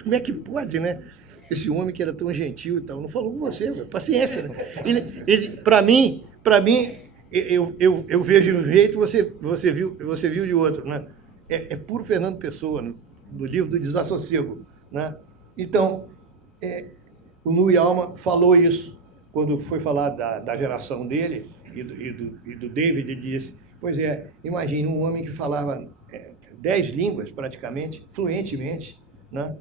Como é que pode, né? Esse homem que era tão gentil e tal, não falou com você, paciência, né? Para mim, eu vejo de um jeito, você viu de outro, né? É puro Fernando Pessoa, né? Do livro do Desassossego, né? Então, o Nur Yalman falou isso quando foi falar da geração dele e do David. Ele disse, pois imagine um homem que falava 10 línguas praticamente, fluentemente, né?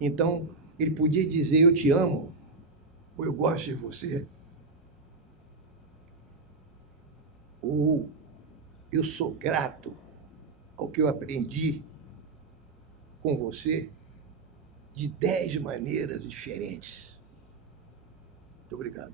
Então, ele podia dizer eu te amo, ou eu gosto de você, ou eu sou grato ao que eu aprendi com você de 10 maneiras diferentes. Muito obrigado.